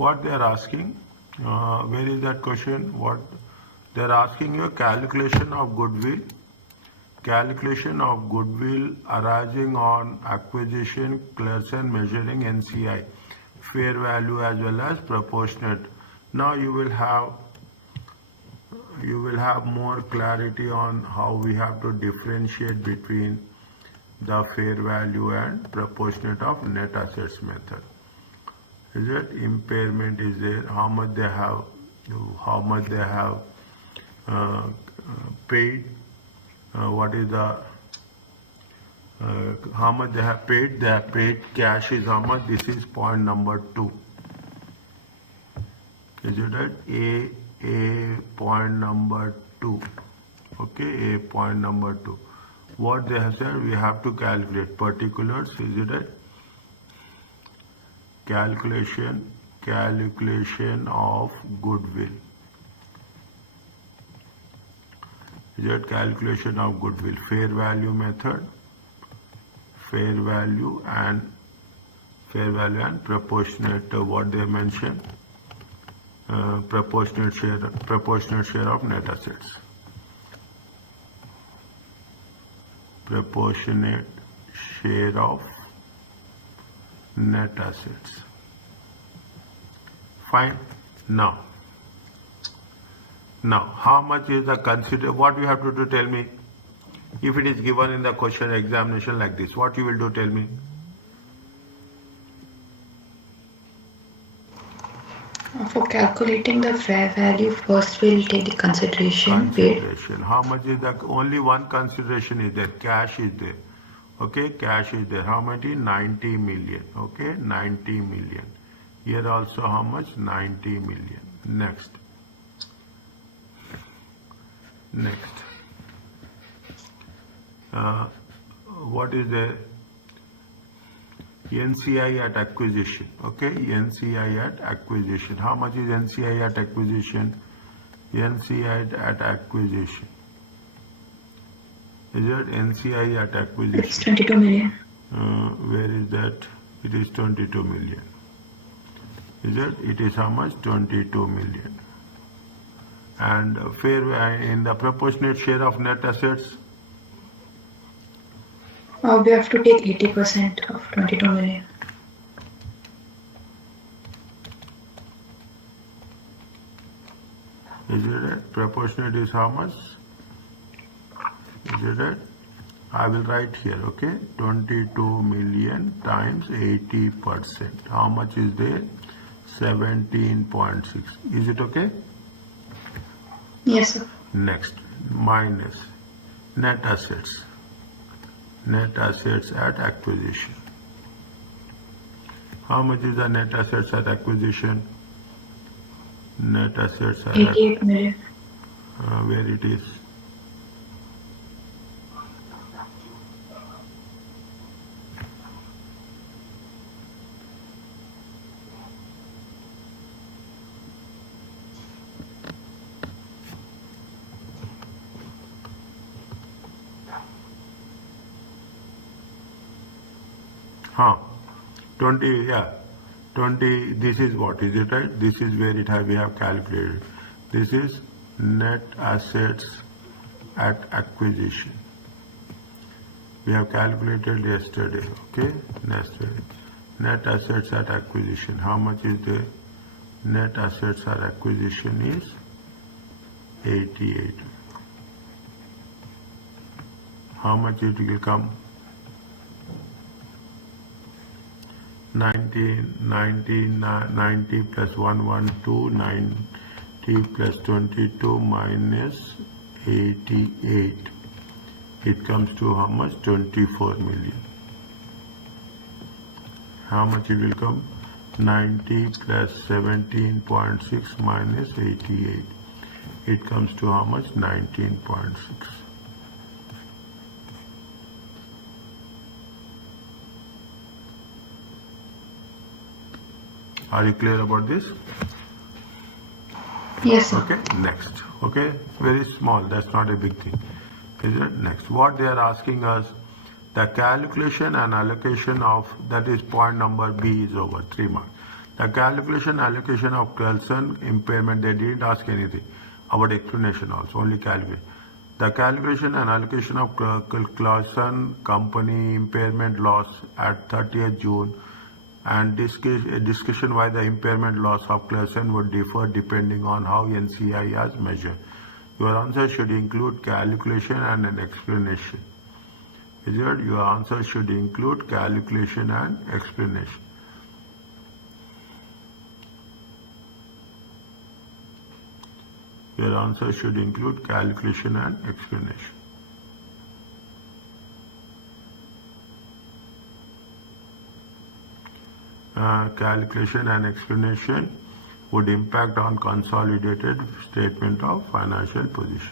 what they are asking, where is that question? What they are asking you, calculation of goodwill arising on acquisition, Clarkson measuring NCI, fair value as well as proportionate. Now you will have more clarity on how we have to differentiate between the fair value and proportionate of net assets method. Is it impairment is there? How much they have paid? What is the how much they have paid? They have paid cash is how much? This is point number 2. Is it right? A point number 2. Okay, A point number 2. What they have said, we have to calculate particulars. Is it right? Calculation of goodwill. Is it calculation of goodwill? Fair value method, fair value and proportionate. What they mentioned, proportionate share of net assets. Proportionate share of net assets. Fine. Now, how much is the consider? What you have to do? Tell me. If it is given in the question examination like this, what you will do? Tell me. For calculating the fair value, first we'll take the consideration paid. How much is the? Only one consideration is there. Cash is there. Okay, cash is there. How much is 90 million? Okay, 90 million. Here also how much? 90 million. Next. What is the NCI at acquisition? Okay, NCI at acquisition. How much is NCI at acquisition? NCI at acquisition. Is it NCI at acquisition? It's 22 million. Where is that? It is 22 million. Is it? It is how much? 22 million. And fair in the proportionate share of net assets? We have to take 80% of 22 million. Is it right? Proportionate is how much? Is it right? I will write here, okay? 22 million times 80%. How much is there? 17.6. Is it okay? Yes, sir. Next, minus net assets. Net assets at acquisition. How much is the net assets at acquisition? Net assets at 88 million. Where it is? Huh. 20, yeah. 20, this is what, is it right? This is where we have calculated. This is net assets at acquisition. We have calculated yesterday, okay? Net assets at acquisition. How much is the net assets at acquisition is 88. How much it will come? 90 plus 112, 90 plus 22 minus 88. It comes to how much? 24 million. How much it will come? 90 plus 17.6 minus 88. It comes to how much? 19.6. Are you clear about this? Yes, sir. Okay, next. Okay, very small, that's not a big thing. Is it? Next. What they are asking us, the calculation and allocation of, that is point number B is over, 3 marks. The calculation allocation of Clausen impairment, they didn't ask anything about explanation also, only calculation. The calculation and allocation of Clausen company impairment loss at 30th June and discussion why the impairment loss of Clausen would differ depending on how NCI has measured. Your answer should include calculation and an explanation. Is it? Your answer should include calculation and explanation. Your answer should include calculation and explanation. Calculation and explanation would impact on consolidated statement of financial position.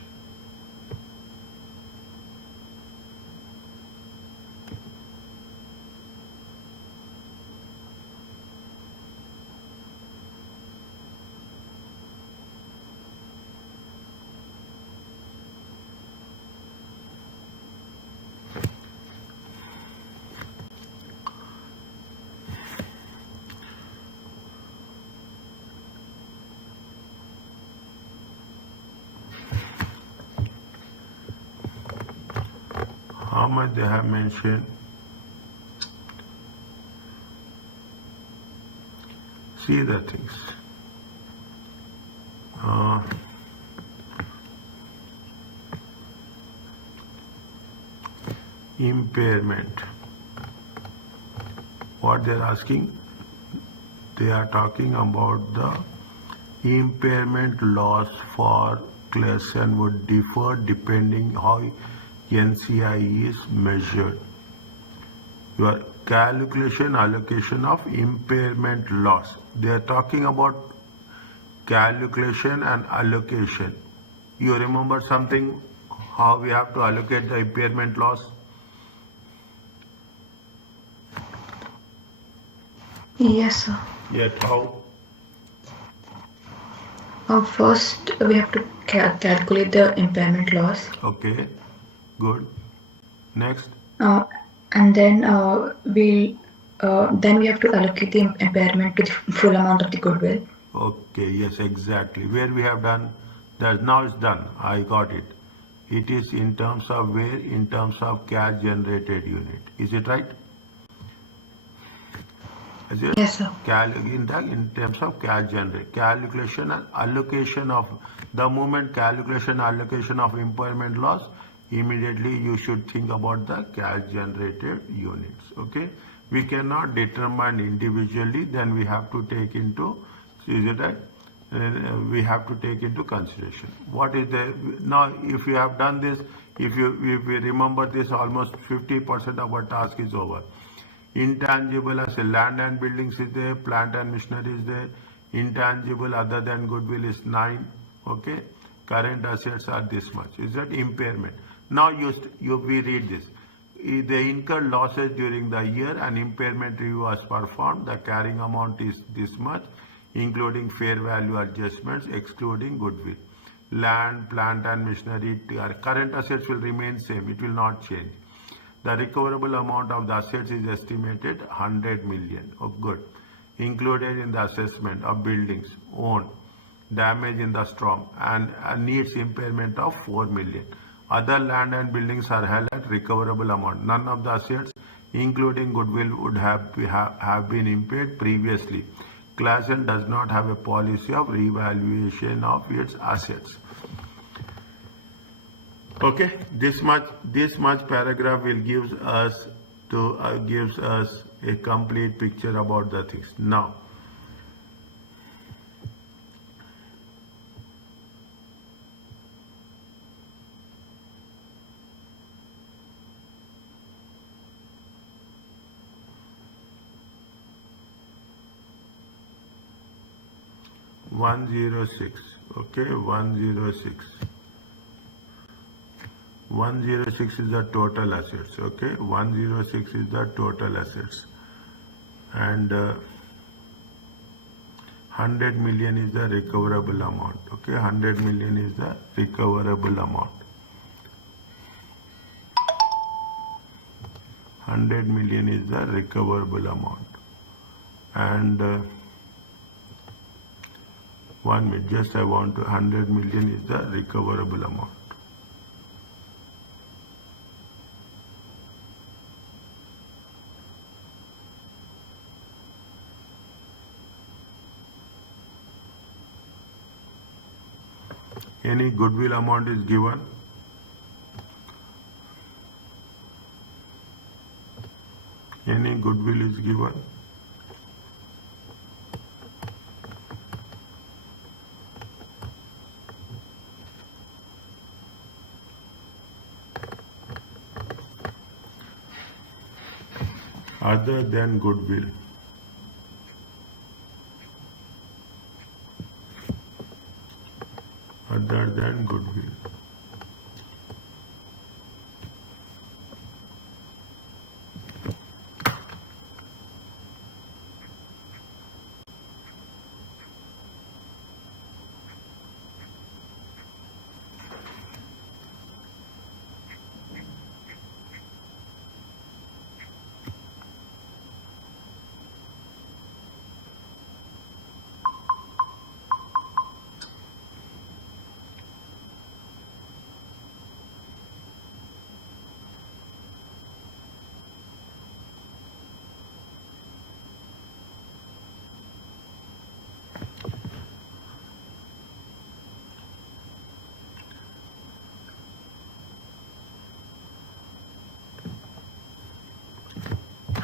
How much they have mentioned? See the things. Impairment. What they are asking? They are talking about the impairment loss for Clausen would differ depending how NCI is measured. Your calculation allocation of impairment loss. They are talking about calculation and allocation. You remember something how we have to allocate the impairment loss? Yes, sir. Yet how? First, we have to calculate the impairment loss. Okay, good. Next. And then we have to allocate the impairment to the full amount of the goodwill. Okay, yes, exactly. Where we have done that, now it's done. I got it. It is in terms of where? In terms of cash generated unit. Is it right? Is it? Yes, sir. In terms of cash generated. Calculation and allocation of, the moment calculation allocation of impairment loss, immediately you should think about the cash generated units. Okay? We cannot determine individually, then we have to take into, is it right? We have to take into consideration. What is the, now if you have done this, if we remember this, almost 50% of our task is over. Intangible as a land and buildings is there, plant and machinery is there, intangible other than goodwill is 9, okay? Current assets are this much, is that impairment. Now we read this. They incurred losses during the year and impairment review was performed. The carrying amount is this much, including fair value adjustments, excluding goodwill. Land, plant and machinery, current assets will remain same, it will not change. The recoverable amount of the assets is estimated 100 million. Oh, good. Included in the assessment of buildings owned, damage in the storm, and needs impairment of 4 million. Other land and buildings are held at recoverable amount. None of the assets, including goodwill, would have been impaired previously. Clausen does not have a policy of revaluation of its assets. Okay, this much paragraph will gives us a complete picture about the things. Now, okay, 106. 106 is the total assets, okay? 106 is the total assets. And 100 million is the recoverable amount, okay? 100 million is the recoverable amount. 100 million is the recoverable amount. And 1 minute. Just I want to 100 million is the recoverable amount. Any goodwill amount is given. Any goodwill is given. Other than goodwill. Other than goodwill.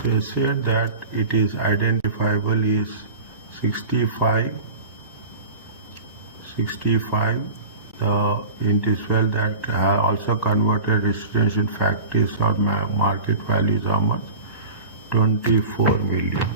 They said that it is identifiable is 65. The INT is well that also converted restitution factors or market values how much? 24 million.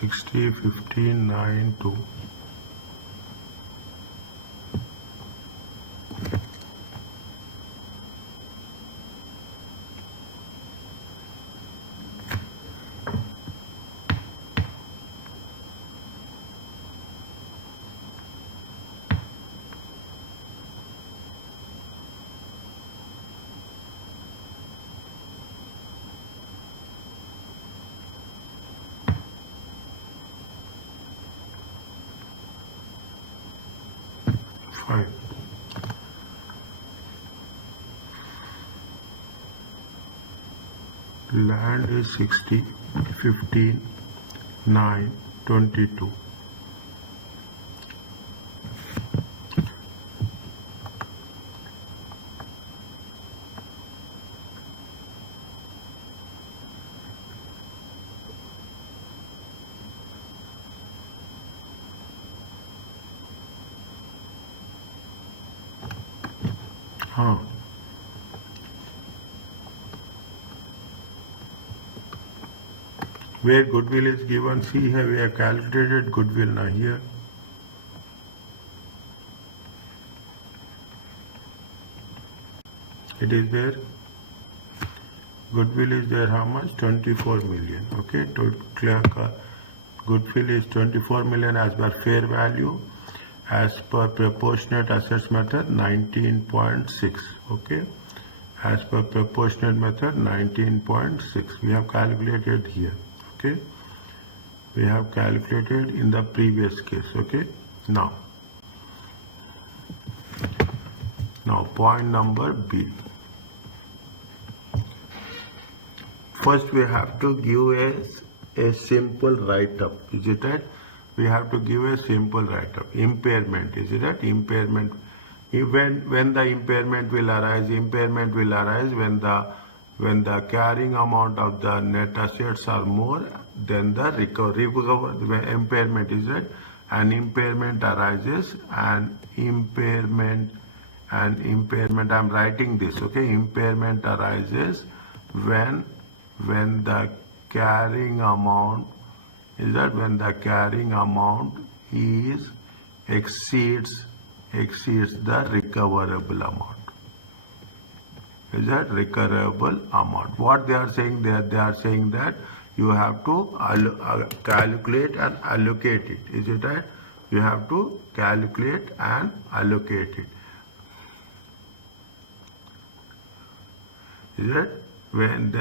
Sixty 15 9 2. Fine. Land is 60, 15, 9, 22. Where goodwill is given, see here we have calculated goodwill now here. It is there. Goodwill is there how much? 24 million. Okay, to clear goodwill is 24 million as per fair value. As per proportionate assets method 19.6. Okay, as per proportionate method 19.6 we have calculated here. Okay, we have calculated in the previous case. Okay, now point number B. first we have to give a simple write-up, is it right? We have to give a simple write-up. Impairment, is it right? Impairment. When the impairment will arise when the carrying amount of the net assets are more than the recovery. Impairment, is right? An impairment arises, I'm writing this, okay? Impairment arises when the carrying amount exceeds the recoverable amount. Is that recoverable amount? What they are saying there, they are saying that you have to calculate and allocate it. Is it right? You have to calculate and allocate it. Is it? When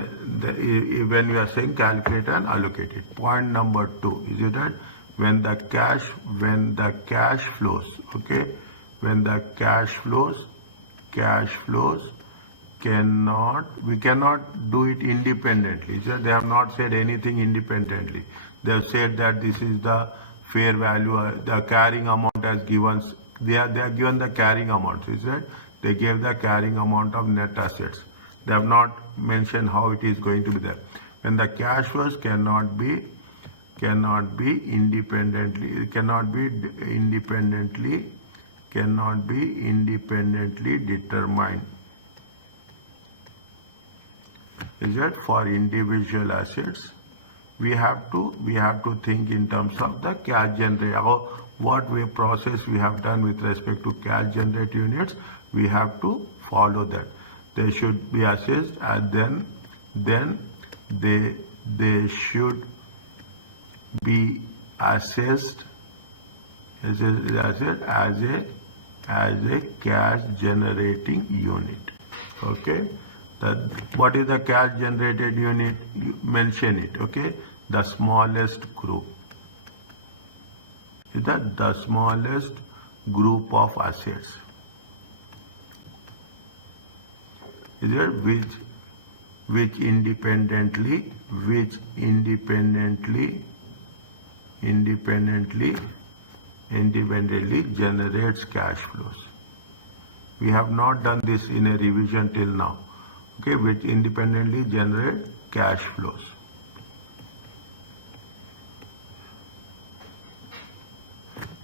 we are saying calculate and allocate it. Point number 2. Is it right? When the cash flows, okay? When the cash flows we cannot do it independently. They have not said anything independently. They have said that this is the fair value, the carrying amount as given. They are given the carrying amount. Is that they gave the carrying amount of net assets. They have not mentioned how it is going to be there. When the cash flows cannot be independently determined. Is that for individual assets, we have to think in terms of the cash generate. What process we have done with respect to cash generate units, we have to follow that. They should be assessed, and then they should be assessed as a cash generating unit. Okay. What is the cash generated unit? You mention it, okay? The smallest group. Is that the smallest group of assets? Is it which independently generates cash flows. We have not done this in a revision till now. Okay, which independently generate cash flows.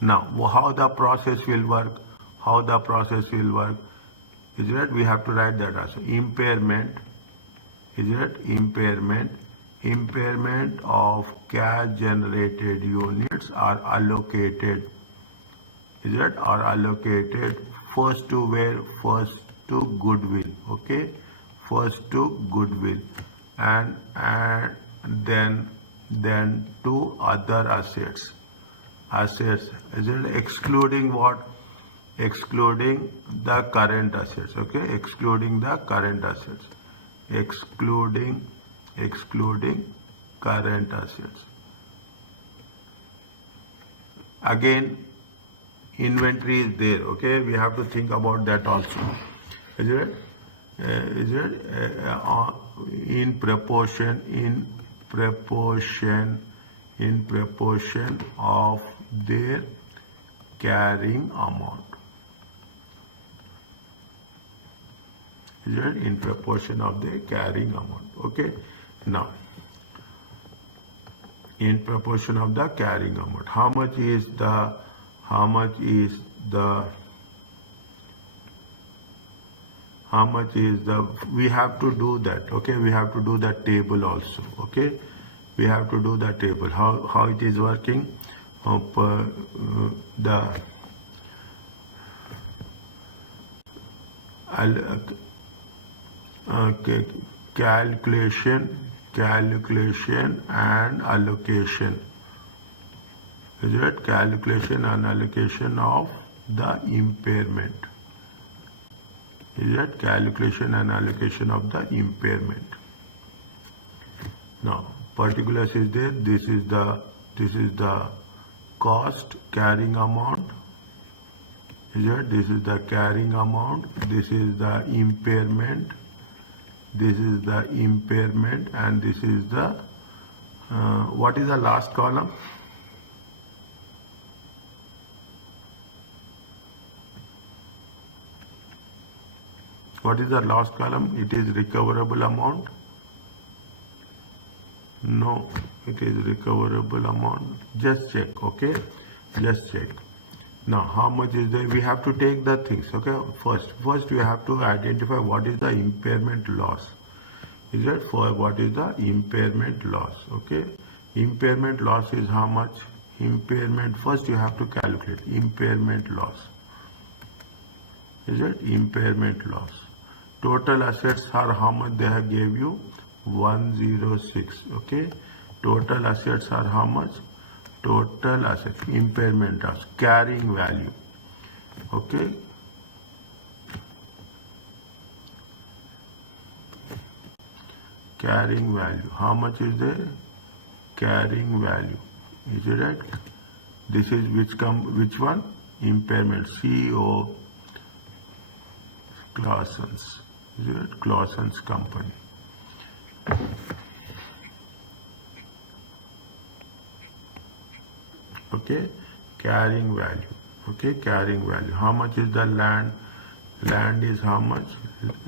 Now, how the process will work? Is that we have to write that also. Impairment. Is it impairment of cash generated units are allocated. Is that are allocated first to where? First to goodwill. Okay. First to goodwill, and then to other assets. Is it excluding what? Excluding the current assets. Okay, excluding the current assets. Excluding current assets. Again, inventory is there. Okay, we have to think about that also. Is it? In proportion of their carrying amount. Is it in proportion of their carrying amount? Okay. Now, in proportion of the carrying amount, how much is the we have to do that. Okay, we have to do that table also. Okay, we have to do the table. How it is working? The calculation and allocation. Is it calculation and allocation of the impairment? Is that calculation and allocation of the impairment? Now, particulars is there. This is the cost carrying amount. Is that this is the carrying amount. This is the impairment. this is the impairment, and this is the what is the last column? What is the last column? It is recoverable amount. No, it is recoverable amount. Just check, okay? Just check. Now, how much is there? We have to take the things, okay? First we have to identify what is the impairment loss. Is that for what is the impairment loss, okay? Impairment loss is how much? Impairment, first you have to calculate impairment loss. Is it impairment loss? Total assets are how much they have gave you? 106, okay? Total assets are how much? Total assets, impairment loss, carrying value, okay? Carrying value, how much is there? Carrying value, is it right? This is which one? Impairment, CO Clausen's, is it? Clausen's company. Okay, carrying value, okay, carrying value. How much is the land? Land is how much?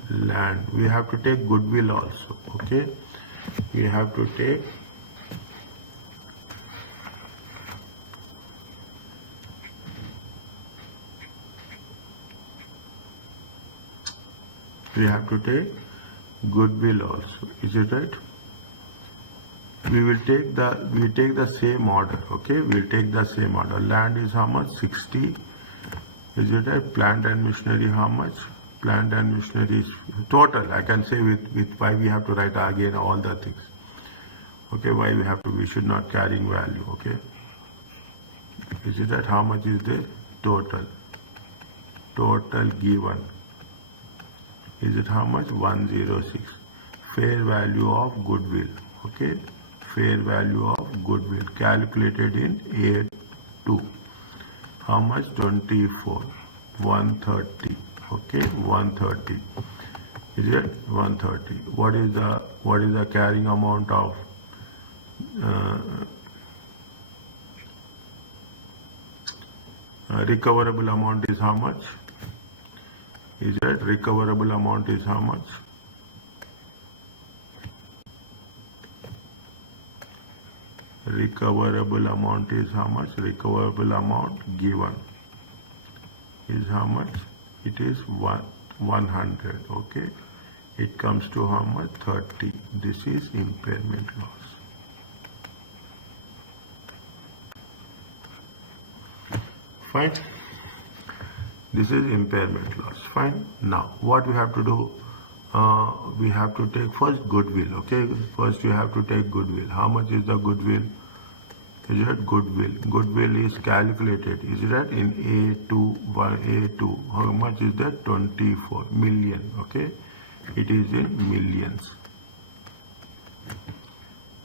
Land. We have to take goodwill also, okay? We have to take goodwill also, is it right? We take the same order, okay? We'll take the same order. Land is how much? 60, is it right? Plant and machinery how much? Plant and machinery is total. I can say with why we have to write again all the things, okay? Why we should not carrying value, okay? Is it right? How much is the total given? Is it how much? 106. Fair value of goodwill, okay? Fair value of goodwill calculated in A2. How much? 24. 130, okay? 130. Is it 130? What is the carrying amount of recoverable amount is how much? Is that recoverable amount is how much? Recoverable amount is how much? Recoverable amount given is how much? It is 100, okay? It comes to how much? 30. This is impairment loss. Fine. This is impairment loss. Fine. Now, what we have to do? We have to take first goodwill. Okay. First, you have to take goodwill. How much is the goodwill? Is it goodwill? Goodwill is calculated. Is that in A2? How much is that? 24 million. Okay. It is in millions.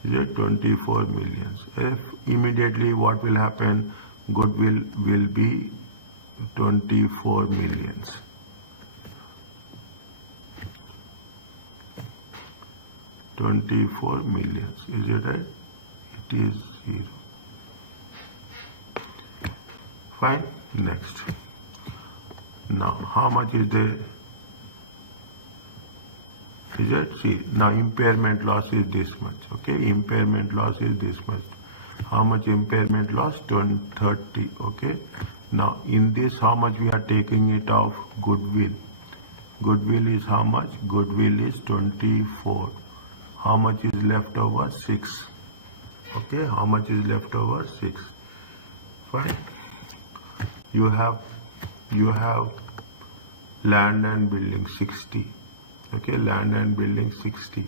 Is it 24 millions? If immediately what will happen? Goodwill will be 24 millions. $24 millions. Is it right? It is 0. Fine. Next. Now, how much is the? Is it? See, now impairment loss is this much. Okay, impairment loss is this much. How much impairment loss? 30. Okay. Now, in this, how much we are taking it off? Goodwill. Goodwill is how much? Goodwill is 24. How much is left over? 6. Okay. How much is left over? 6. Fine. You have land and building 60. Okay. Land and building 60.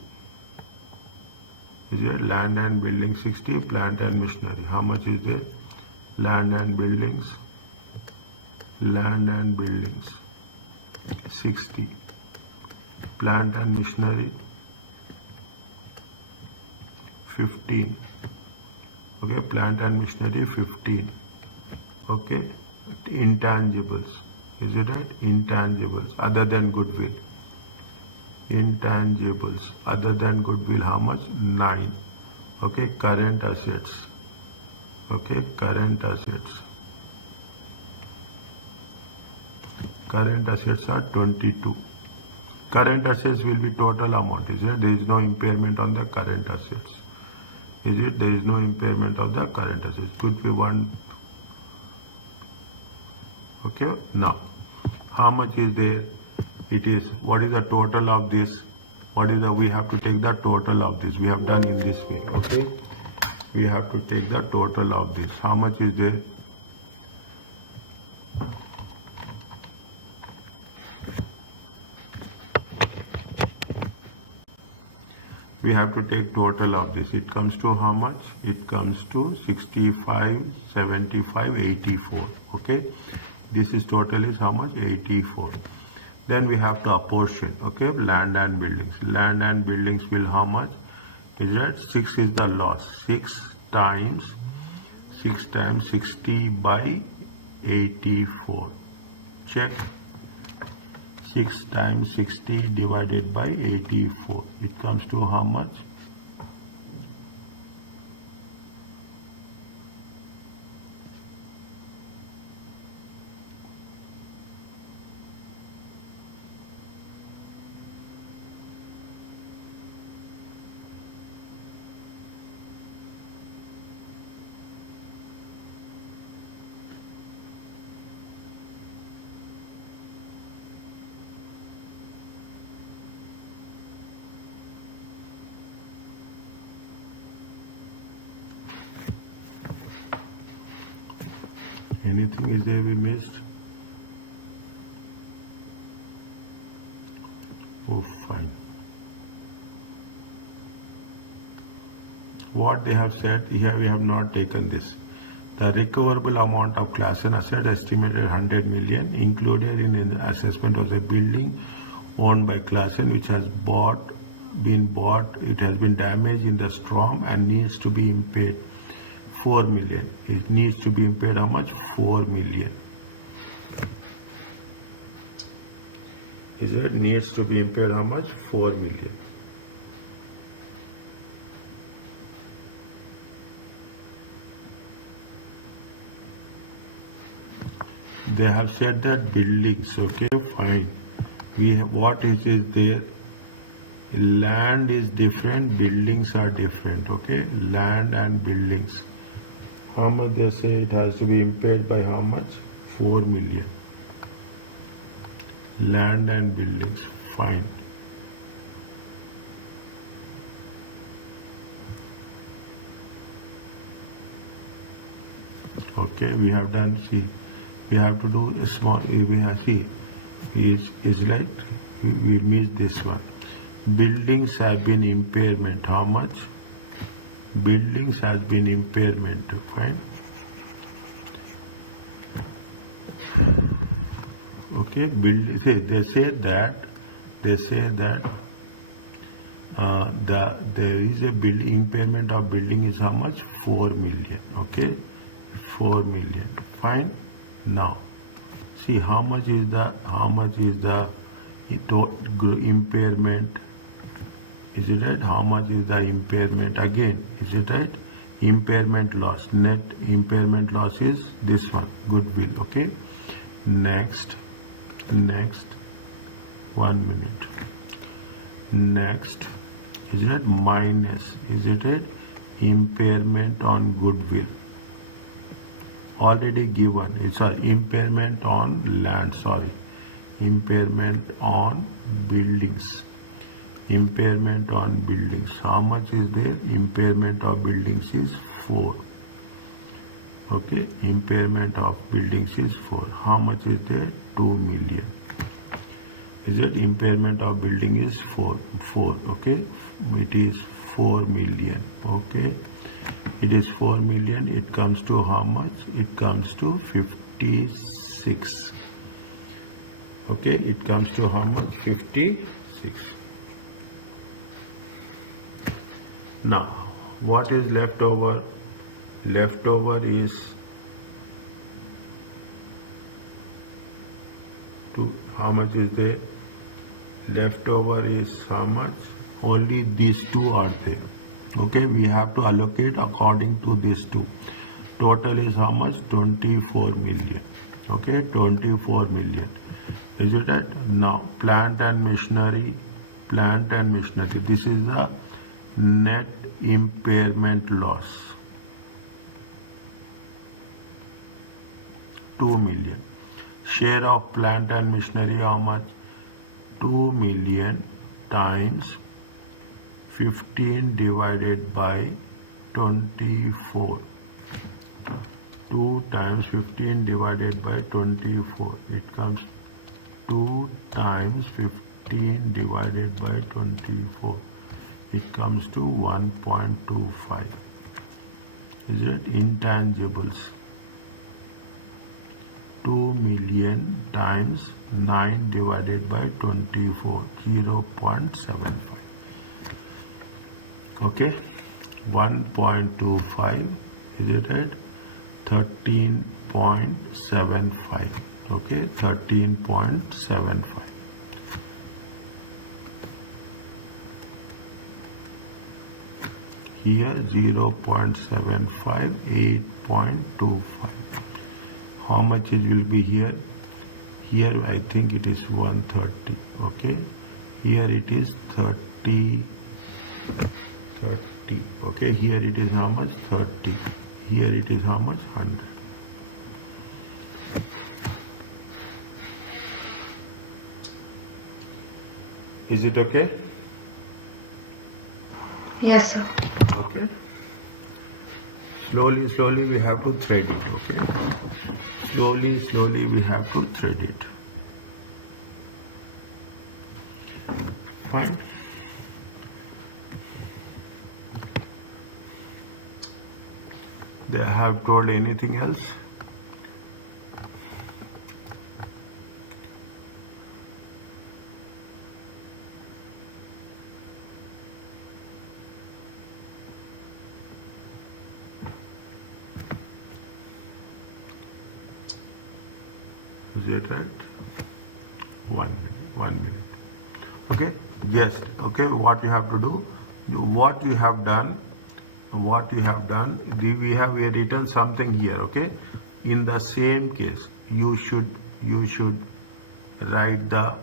Is it land and building 60? Plant and machinery. How much is there? Land and buildings. Land and buildings 60. Plant and machinery 15. Okay, plant and machinery 15. Okay, intangibles. Is it right? Intangibles other than goodwill. intangibles other than goodwill, how much? 9. Okay, current assets. Okay, current assets. Current assets are 22. Current assets will be total amount, is it? There is no impairment on the current assets. Is it? There is no impairment of the current assets. Could be one. Okay, now how much is there? It is, what is the total of this? What is the, we have to take the total of this. We have done in this way. Okay, we have to take the total of this. How much is there? We have to take total of this. It comes to how much? It comes to 65, 75, 84. Okay, this is total is how much? 84. Then we have to apportion. Okay, land and buildings. Land and buildings will how much? Is that 6 is the loss. 6 times 60 by 84. Check. 6 times 60 divided by 84. It comes to how much? Anything is there we missed? Oh, fine. What they have said here, we have not taken this. The recoverable amount of class and asset estimated 100 million, included in the assessment was a building owned by Klassen which has been bought, it has been damaged in the storm and needs to be impaired 4 million. It needs to be impaired how much? 4 million. Is it needs to be impaired how much? 4 million. They have said that buildings, okay, fine. We have, what is there? Land is different, buildings are different, okay? Land and buildings. How much they say it has to be impaired by how much? 4 million. Land and buildings, fine. Okay, we have done, see, we have to do a small, we have, see, is like, we missed this one. Buildings have been impairment, how much? Buildings has been impairment, fine. Okay, they say that there is a building impairment of building is how much? 4 million. Okay, 4 million. Fine. Now, see how much is the impairment? Is it right? How much is the impairment again? Is it right? Impairment loss. Net impairment loss is this one. Goodwill. Okay. Next. 1 minute. Next. Is it minus? Is it right? Impairment on goodwill. Already given. Sorry. Impairment on land. Sorry. Impairment on buildings. Impairment on buildings. How much is there? Impairment of buildings is 4. Okay, impairment of buildings is 4. How much is there? 2 million. Is it? Impairment of building is 4. Okay, it is 4 million. Okay, it is 4 million. It comes to how much? It comes to 56. Okay, it comes to how much? 56. Now, what is left over? Left over is how much is there? leftover is how much? Only these two are there. Okay, we have to allocate according to these two. Total is how much? 24 million. Okay, 24 million. Is it right? Now, plant and machinery. This is the net impairment loss. 2 million. Share of plant and machinery, how much? 2 million times 15 divided by 24. 2 times 15 divided by 24. It comes 2 times 15 divided by 24. It comes to 1.25. Is it? Intangibles. 2 million times 9 divided by 24, 0.75. Okay, 1.25, is it right? 13.75. Okay, 13.75. Here 0.75, 8.25. How much it will be here? Here I think it is 130. Okay, here it is 30. Okay, here it is how much? 30. Here it is how much? 100. Is it okay? Yes, sir. Okay. Slowly we have to thread it. Okay. Slowly we have to thread it. Fine. They have told anything else? Is it right? 1 minute. Okay, yes. Okay, what you have to do, what you have done, we have written something here. Okay, in the same case, you should write the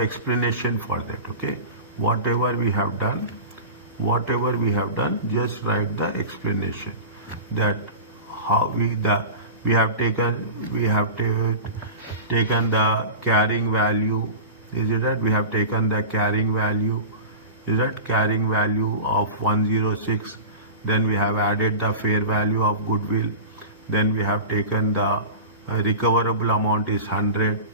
explanation for that. Okay, whatever we have done, just write the explanation that how we have taken the carrying value. Is it that we have taken the carrying value? Is that carrying value of 106? Then we have added the fair value of goodwill. Then we have taken the recoverable amount is 100.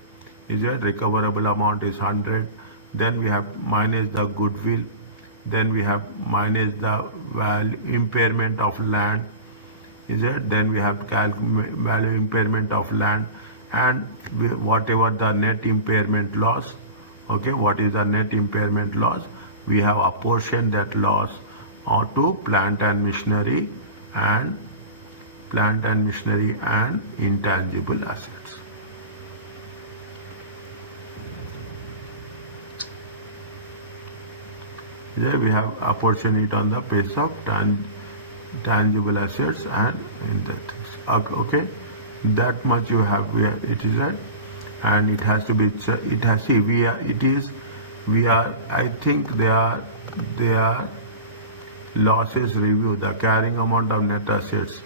Is it recoverable amount is 100? Then we have minus the goodwill. Then we have minus the value impairment of land. Is it? Then we have value impairment of land, and whatever the net impairment loss. Okay, what is the net impairment loss? We have apportioned that loss to plant and machinery and intangible assets. There we have apportioned it on the basis of tangible assets and in that things. Okay, that much you have. It is right, and it has to be. It has. See, we are. I think they are losses review. The carrying amount of net assets,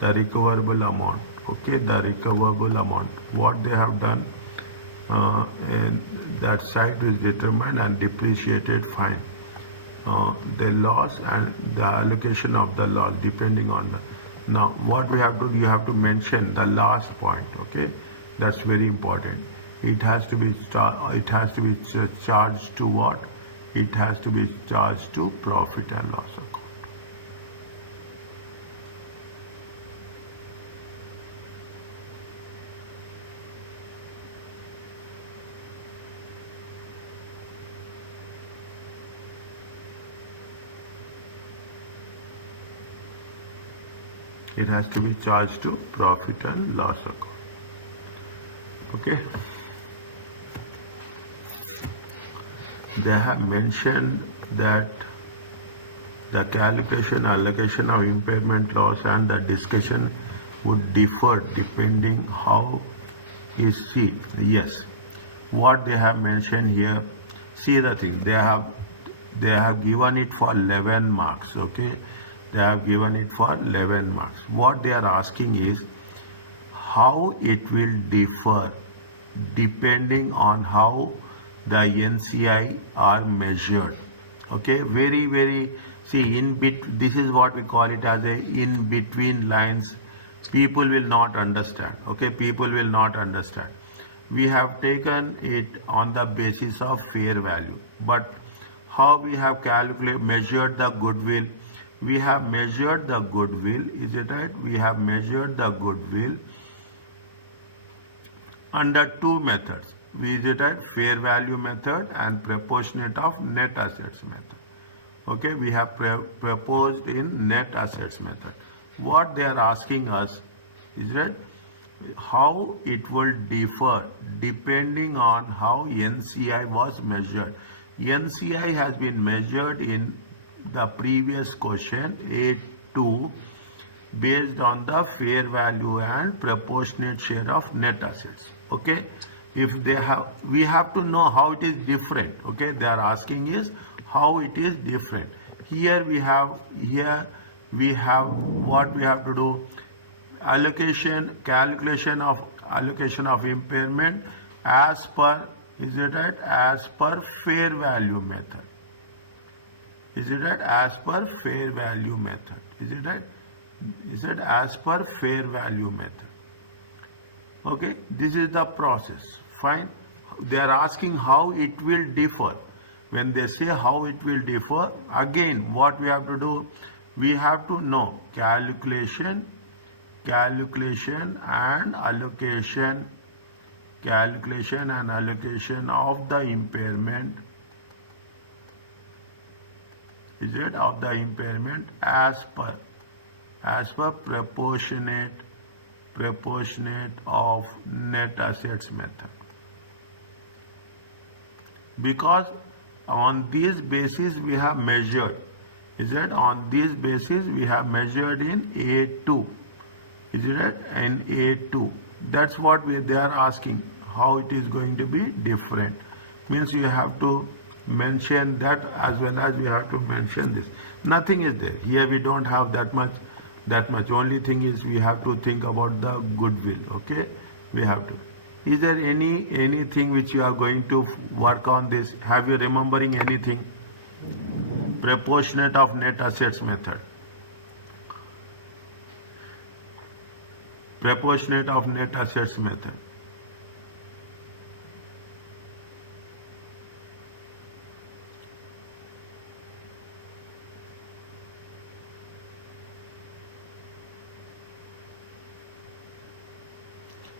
the recoverable amount. Okay, the recoverable amount. What they have done, and that site is determined and depreciated. Fine. The loss and the allocation of the loss depending on the. Now what we have to do, you have to mention the last point. Okay, that's very important. It has to be charged to what? It has to be charged to profit and loss account. It has to be charged to profit and loss account. Okay, they have mentioned that the calculation allocation of impairment loss and the discussion would differ depending how is seen. Yes, what they have mentioned here, see the thing, they have given it for 11 marks, okay? They have given it for 11 marks. What they are asking is how it will differ depending on how the NCI are measured. Okay, very, see, this is what we call it as a in between lines. People will not understand. Okay, people will not understand. We have taken it on the basis of fair value, but how we have measured the goodwill? We have measured the goodwill, is it right? We have measured the goodwill under two methods. We did it fair value method and proportionate of net assets method. Okay, we have proposed in net assets method. What they are asking us is that how it will differ depending on how NCI was measured. NCI has been measured in the previous question A2 based on the fair value and proportionate share of net assets. Okay, if they have, we have to know how it is different. Okay, they are asking is how it is different. Here we have what we have to do: calculation of allocation of impairment as per, is it right, as per fair value method. Is it right? As per fair value method. Is it right? Is it as per fair value method? Okay, this is the process. Fine. They are asking how it will differ. When they say how it will differ, again what we have to do, we have to know calculation and allocation of the impairment, is it, of the impairment as per proportionate of net assets method. Because on this basis we have measured, is it, on this basis we have measured in A2, is it, in A2. That's what they are asking, how it is going to be different. Means you have to mention that as well as we have to mention this. Nothing is there. Here we don't have that much. Only thing is we have to think about the goodwill. Okay, we have to. Is there anything which you are going to work on this? Have you remembering anything? Proportionate of net assets method. Proportionate of net assets method.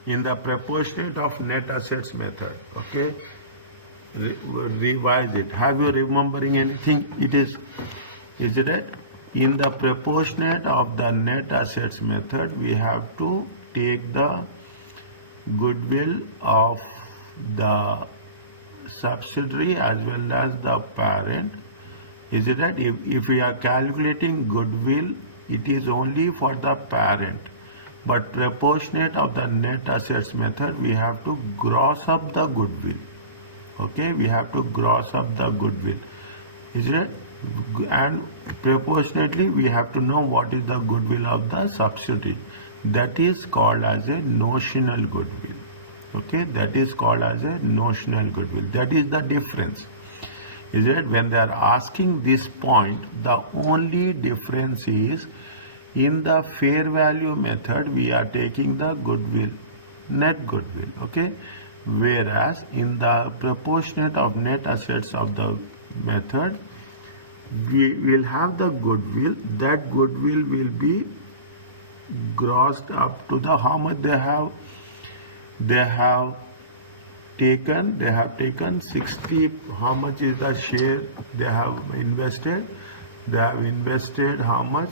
In the proportionate of net assets method, okay, revise it. Have you remembering anything? It is it? In the proportionate of the net assets method, we have to take the goodwill of the subsidiary as well as the parent. Is it right? If we are calculating goodwill, it is only for the parent. But proportionate of the net assets method, we have to gross up the goodwill. Okay, we have to gross up the goodwill. Is it? And proportionately, we have to know what is the goodwill of the subsidiary. That is called as a notional goodwill. Okay, that is called as a notional goodwill. That is the difference. Is it? When they are asking this point, the only difference is, in the fair value method, we are taking the goodwill, net goodwill, okay? Whereas in the proportionate of net assets of the method, we will have the goodwill. That goodwill will be grossed up to the how much they have taken 60. How much is the share they have invested? They have invested how much?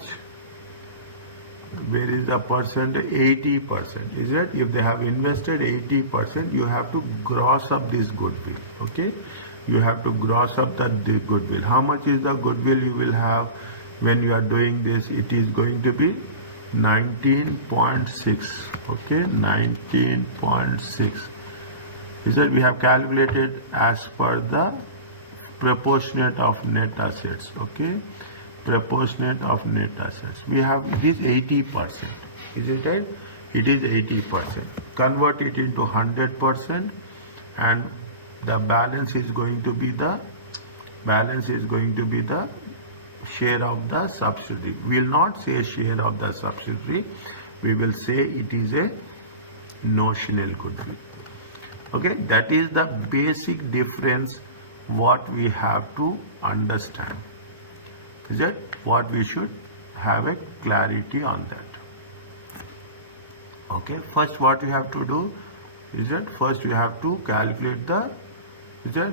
Where is the percentage? 80%. Is it? If they have invested 80%, you have to gross up this goodwill. Okay. you have to gross up the goodwill. How much is the goodwill you will have when you are doing this? It is going to be 19.6. Okay, 19.6. Is that we have calculated as per the proportionate of net assets. Okay, proportionate of net assets. We have, it is 80%. Is it right? It is 80%. Convert it into 100%, and the balance is going to be the share of the subsidiary. We will not say share of the subsidiary. We will say it is a notional goodwill. Okay, that is the basic difference what we have to understand. Is that what we should have a clarity on that? Okay, first what you have to do is that first you have to calculate the, is that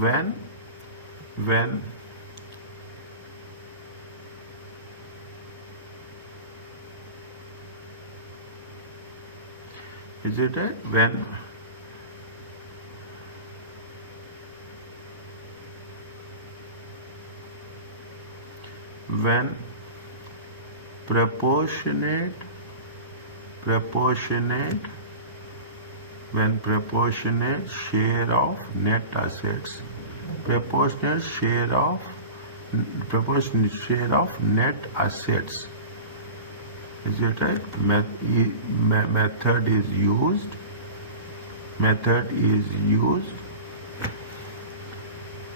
when is it when proportionate share of net assets, proportionate share of net assets, is it right? Method is used.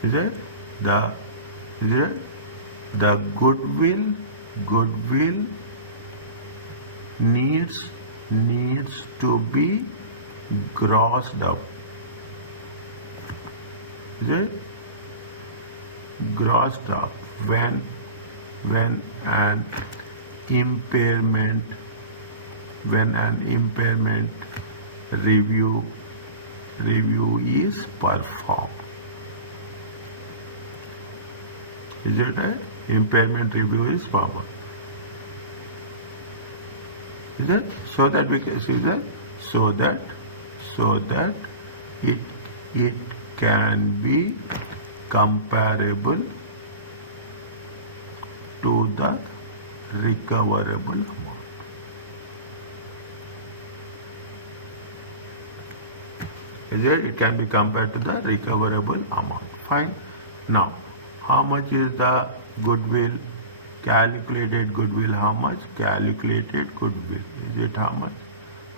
Is it the goodwill needs to be grossed up. Is it grossed up when an impairment review is performed. Is it right? Impairment review is performed. Is it? So that we can see that so that it can be comparable to the recoverable amount. Is it? It can be compared to the recoverable amount. Fine. Now, how much is the goodwill? Calculated goodwill. How much? Calculated goodwill. Is it how much?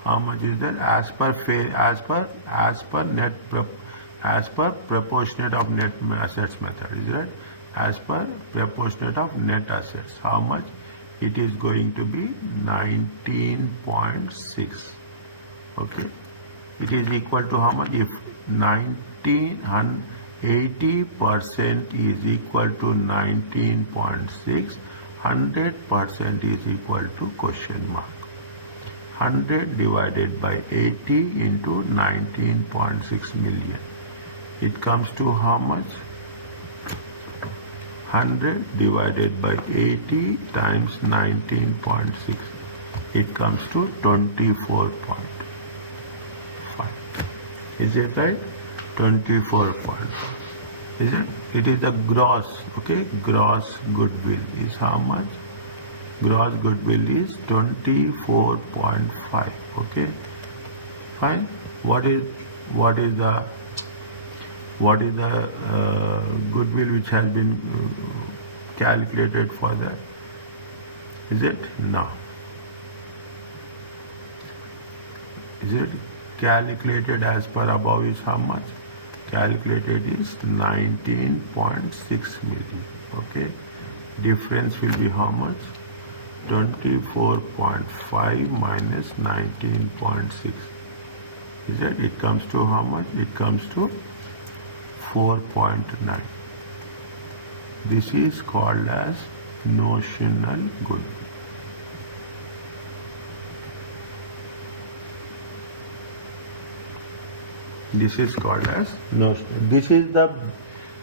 How much is that? As per proportionate of net assets method. Is it? As per proportionate of net assets. How much? It is going to be 19.6. Okay. It is equal to how much? If 80% is equal to 19.6, 100% is equal to question mark. 100 divided by 80 into 19.6 million. It comes to how much? 100 divided by 80 times 19.6. It comes to 24.5. Is it right? 24.5. Is it? It is the gross. Okay, gross goodwill is how much? Gross goodwill is 24.5. Okay, fine. What is the goodwill which has been calculated for that? Is it? No. Is it calculated as per above is how much? Calculated is 19.6 million. Okay, difference will be how much? 24.5 minus 19.6. Is that? It comes to how much? It comes to 4.9. This is called as notional goodwill. This is called as notional. This is the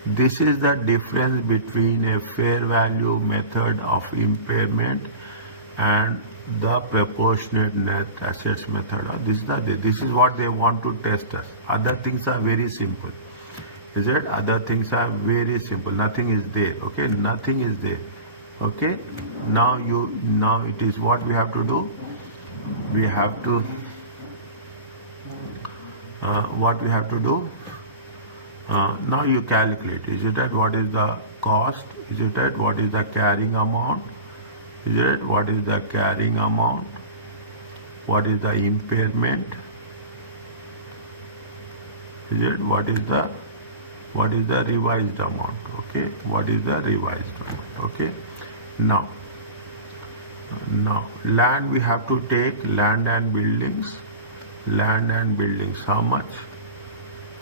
This is the difference between a fair value method of impairment and the proportionate net assets method. This is what they want to test us. Other things are very simple. Is it? Other things are very simple. Nothing is there. Okay, nothing is there. Okay. Now it is what we have to do. We have to what we have to do. Now you calculate. Is it at what is the cost? Is it at what is the carrying amount? Is it what is the carrying amount? What is the impairment? Is it what is the revised amount? Okay, what is the revised amount? Okay, now land we have to take land and buildings. Land and buildings, how much?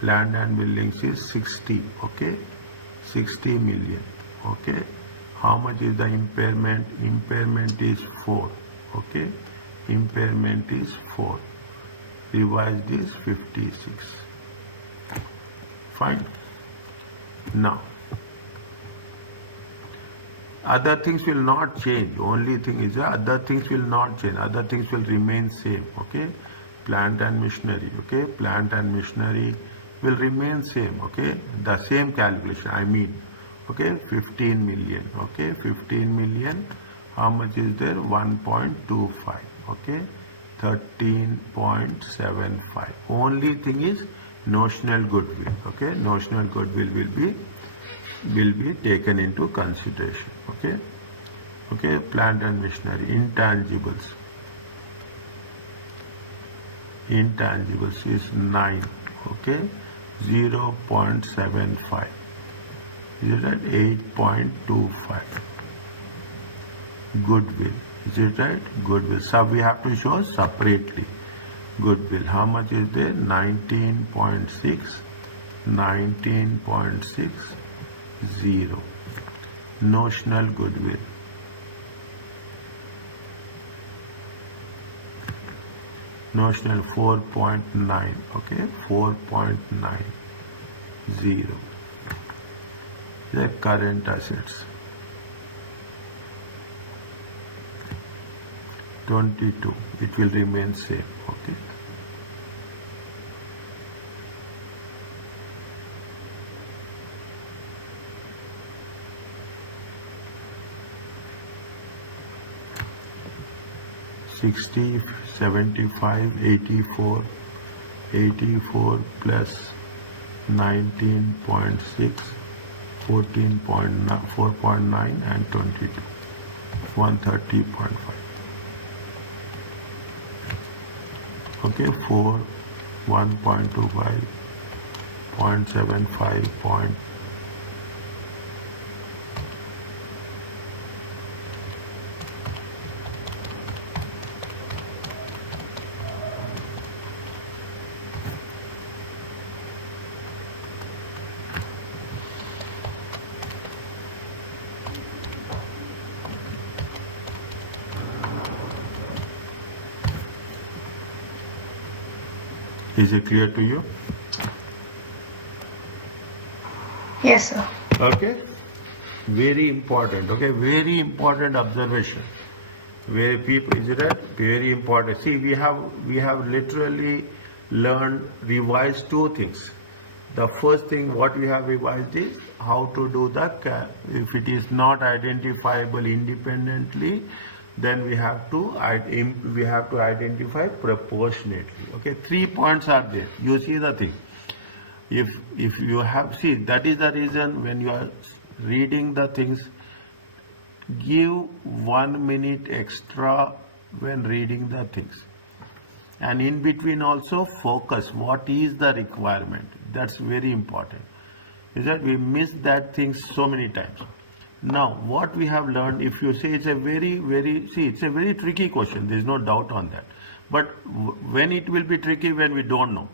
Land and buildings is 60. Okay, 60 million. Okay, how much is the impairment? Impairment is 4. Okay, impairment is 4. Revised is 56. Fine. Now other things will not change. Only thing is other things will not change. Other things will remain same. Okay, plant and machinery. Okay, plant and machinery will remain same. Okay, the same calculation I mean. Okay, 15 million. Okay, 15 million. How much is there? 1.25. Okay, 13.75. Only thing is notional goodwill. Okay, notional goodwill will be taken into consideration. Okay, okay, plant and machinery. Intangibles. Intangibles is 9. Okay, 0.75. Is it at 8.25? Goodwill. Is it right? Goodwill. So we have to show separately. Goodwill. How much is there? 19.6. 19.60. Notional goodwill. Notional 4.9. Okay, 4.90. The current assets 22. It will remain same. Okay. $60, $75, $84, $84 plus 19.6, 14.9, 4.9 and 22, 130.5. Okay, 4, 1.25, 0.75, Is it clear to you? Yes, sir. Okay. Very important. Okay. Very important observation. Where people is it right? Very important. See, we have literally learned, revised two things. The first thing what we have revised is how to do the if it is not identifiable independently, then we have to identify proportionately. Okay, 3 points are there. You see the thing. If you have, see, that is the reason when you are reading the things, give 1 minute extra when reading the things, and in between also focus what is the requirement. That's very important. Is that we miss that thing so many times. Now what we have learned, if you say it's a very it's a very tricky question, there is no doubt on that, but when it will be tricky, when we don't know,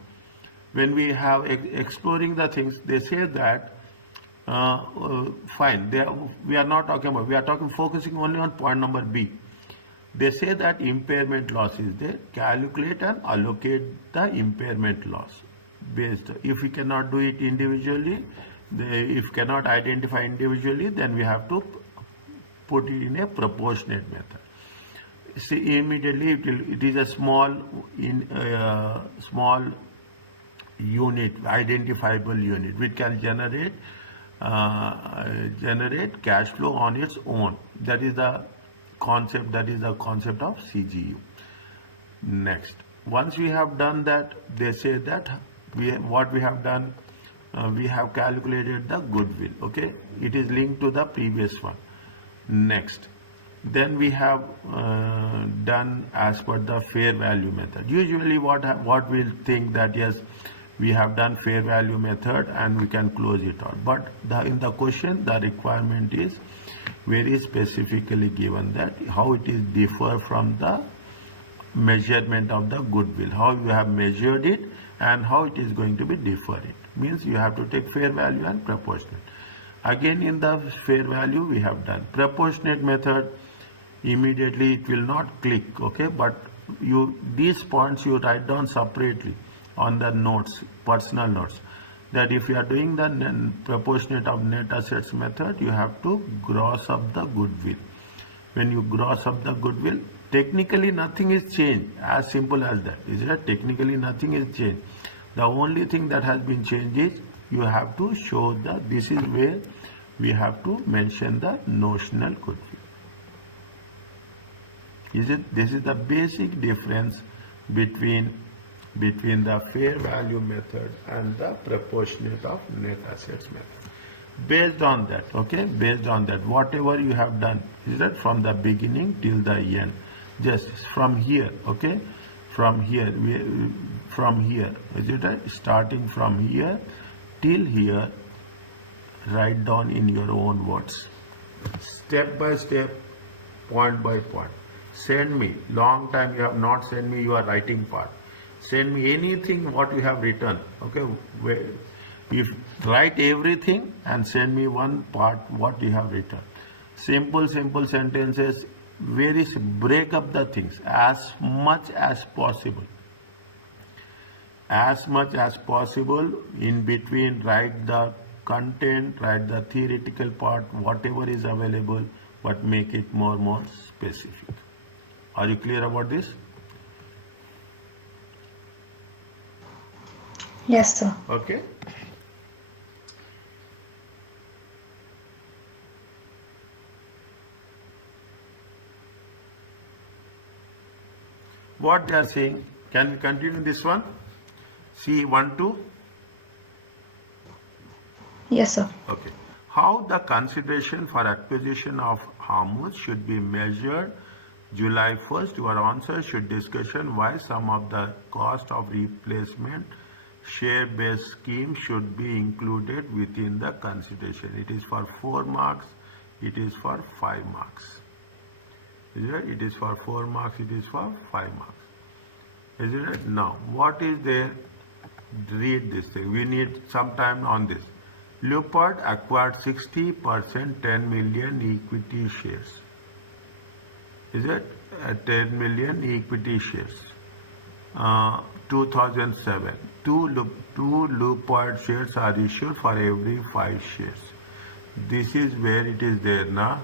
when we have exploring the things, they say that fine, we are not talking about, we are talking focusing only on point number B. They say that impairment loss is there, calculate and allocate the impairment loss based. If we cannot do it individually, if cannot identify individually, then we have to put it in a proportionate method. See, immediately it is a small small unit, identifiable unit, which can generate cash flow on its own. That is the concept. That is the concept of CGU. Next, once we have done that, they say that what we have done, we have calculated the goodwill. Okay, it is linked to the previous one. Next, then we have done as per the fair value method. Usually what we'll think that yes, we have done fair value method and we can close it out, but in the question the requirement is very specifically given that how it is differ from the measurement of the goodwill, how you have measured it and how it is going to be different. Means you have to take fair value and proportionate. Again, in the fair value we have done proportionate method. Immediately it will not click, okay, but these points you write down separately on the notes, personal notes, that if you are doing the proportionate of net assets method, you have to gross up the goodwill. When you gross up the goodwill, technically nothing is changed, as simple as that. Is it? Technically nothing is changed. The only thing that has been changed is you have to show this is where we have to mention the notional goodwill. This is the basic difference between the fair value method and the proportionate of net assets method. Based on that, okay, based on that, whatever you have done, is that from the beginning till the end, just from here, okay, from here, is it right? Starting from here till here, write down in your own words, step by step, point by point. Send me. Long time you have not sent me your writing part. Send me anything what you have written. Okay, if write everything and send me one part what you have written. Simple sentences. Break up the things as much as possible. As much as possible. In between, write the content, write the theoretical part, whatever is available, but make it more specific. Are you clear about this? Yes, sir. Okay. What they are saying, can we continue this one? See 1, 2. Yes, sir. Okay. How the consideration for acquisition of Hammoud should be measured July 1st. Your answer should discussion why some of the cost of replacement share-based scheme should be included within the consideration. It is for 4 marks. It is for 5 marks. Is it right? It is for 4 marks. It is for 5 marks. Is it right? Now, what is there? Read this thing. We need some time on this. Luploid acquired 60%, 10 million equity shares. Is it? 10 million equity shares. 2007. Two Luploid shares are issued for every 5 shares. This is where it is there now.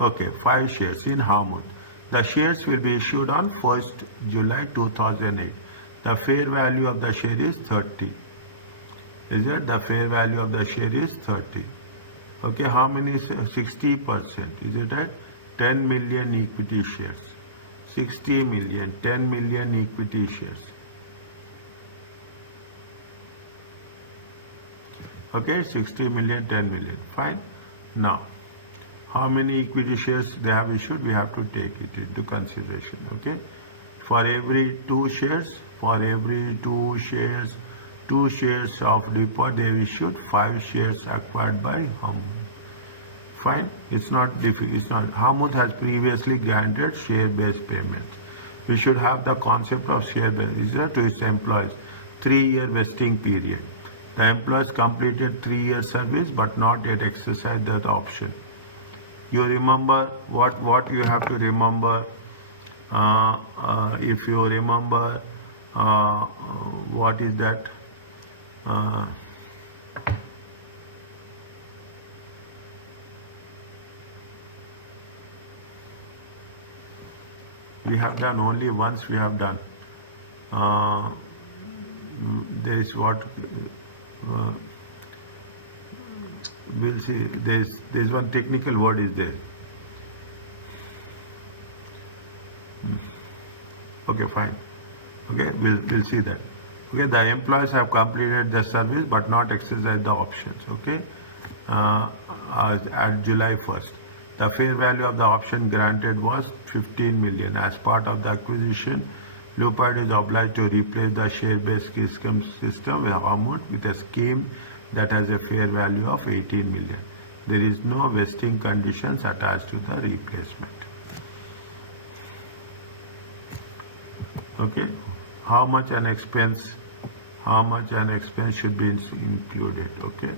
Okay, 5 shares in Hammoud. The shares will be issued on 1st July 2008. The fair value of the share is 30. Is it? The fair value of the share is 30. Okay, how many? 60%. Is it right? 10 million equity shares. 60 million, 10 million equity shares. Okay, 60 million, 10 million. Fine. Now, how many equity shares they have issued, we have to take it into consideration. Okay, for every 2 shares, of Luploid they have issued 5 shares acquired by Hammoud. Fine, it's not difficult. It's not. Hammoud has previously granted share-based payments. We should have the concept of share-based to its employees. 3-year vesting period. The employees completed 3-year service but not yet exercised the option. You remember what you have to remember. If you remember, what is that? We have done only once. We have done. There is what we'll see. There's one technical word is there. Okay, fine. Okay, we'll see that. Okay, the employees have completed the service but not exercised the options. Okay, at July 1st. The fair value of the option granted was 15 million. As part of the acquisition, Luploid is obliged to replace the share-based system with a scheme that has a fair value of 18 million. There is no vesting conditions attached to the replacement. Okay, how much an expense should be included. Okay.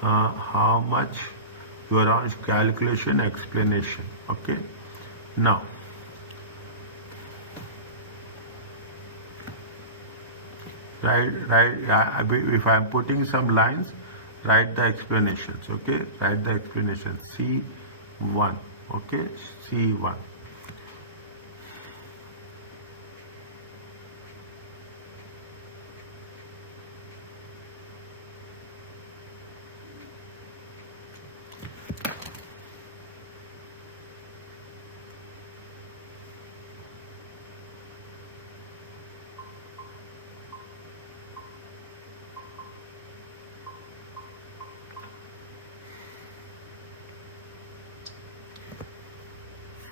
How much your own calculation explanation. Okay, now if I am putting some lines, write the explanations. Okay, write the explanation. C1. Okay, C1.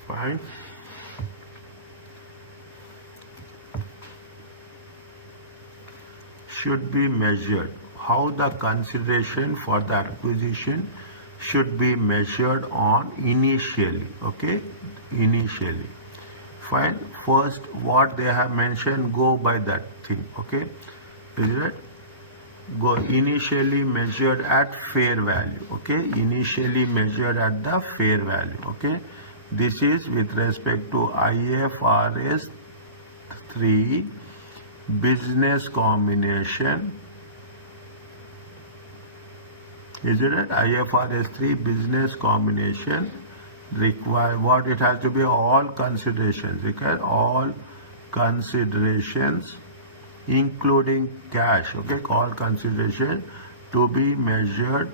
Fine. Should be measured. How the consideration for the acquisition should be measured on initially. Okay, initially. Fine. First, what they have mentioned, go by that thing. Okay, is it? Go initially measured at fair value. Okay, initially measured at the fair value. Okay. This is with respect to IFRS 3 business combination. Is it right? IFRS 3 business combination require what it has to be all considerations. Require all considerations including cash. Okay, all consideration to be measured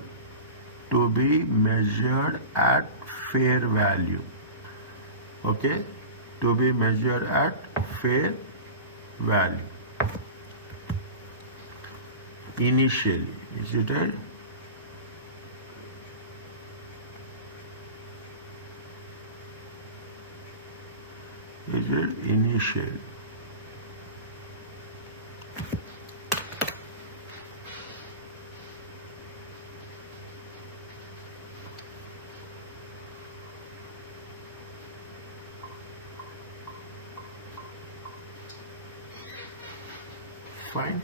at fair value. Okay, to be measured at fair value. Initially, is it right? Is it initial? Fine.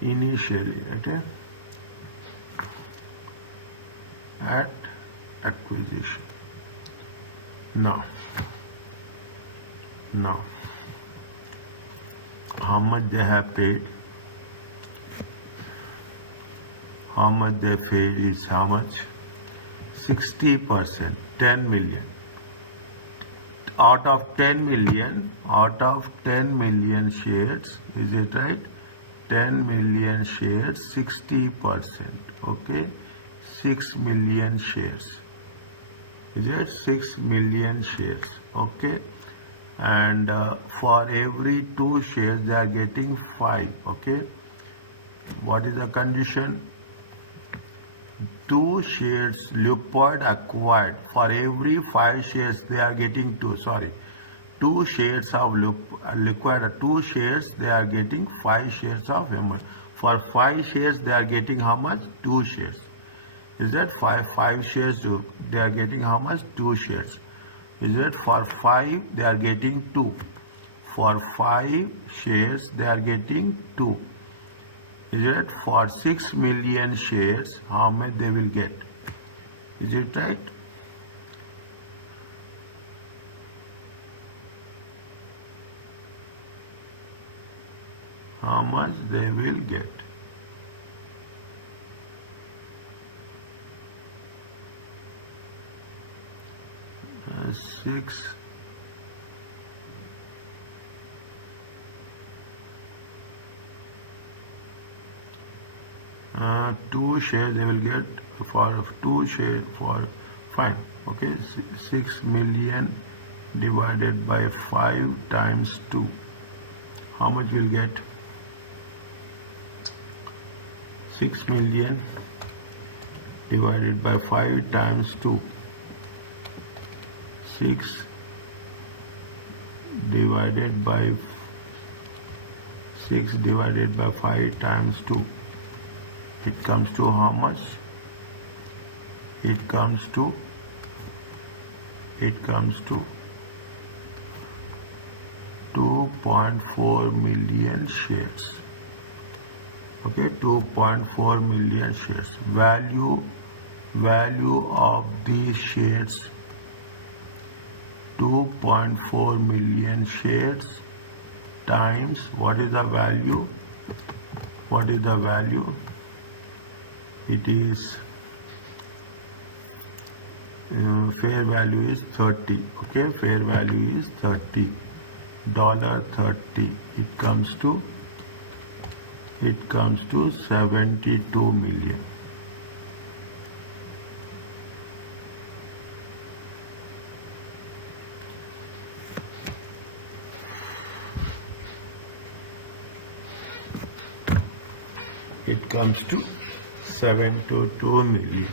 Initially, okay, at acquisition. Now, how much they have paid? How much they paid is how much? 60%, 10 million. Out of 10 million shares, is it right? 10 million shares, 60%. Okay, 6 million shares. Is it 6 million shares? Okay, and for every 2 shares they are getting 5. Okay, what is the condition? 2 shares Luploid acquired. For every 5 shares they are getting 2. Sorry, 2 shares of Luploid. 2 shares they are getting 5 shares of M. For 5 shares they are getting how much? 2 shares. Is that 5 shares? They are getting how much? 2 shares. Is that for 5 they are getting 2. For 5 shares, they are getting 2. Is it right? For 6 million shares, how much they will get? Is it right? How much they will get? Six. Two shares they will get for 2 shares for fine. Okay, 6 million divided by 5 times 2. How much will get? 6 million divided by 5 times 2. 6 divided by 5 times 2. It comes to how much? It comes to 2.4 million shares. Okay, 2.4 million shares. Value of these shares, 2.4 million shares times, what is the value? It is fair value is 30. Okay, fair value is $30. It comes to 72 million. It comes to 72 million.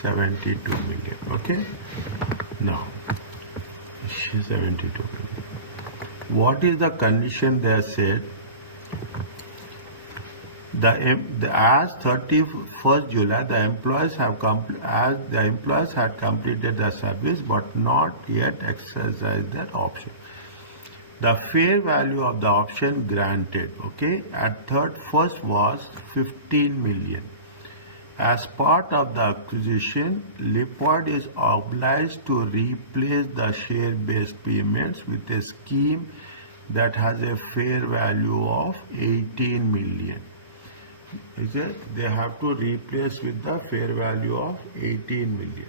$72 million. Okay. Now, 72 million. What is the condition they said? As 31st July, the employees had completed the service but not yet exercised that option. The fair value of the option granted, okay, at 31st was 15 million. As part of the acquisition, Luploid is obliged to replace the share-based payments with a scheme that has a fair value of 18 million. Is it? They have to replace with the fair value of 18 million.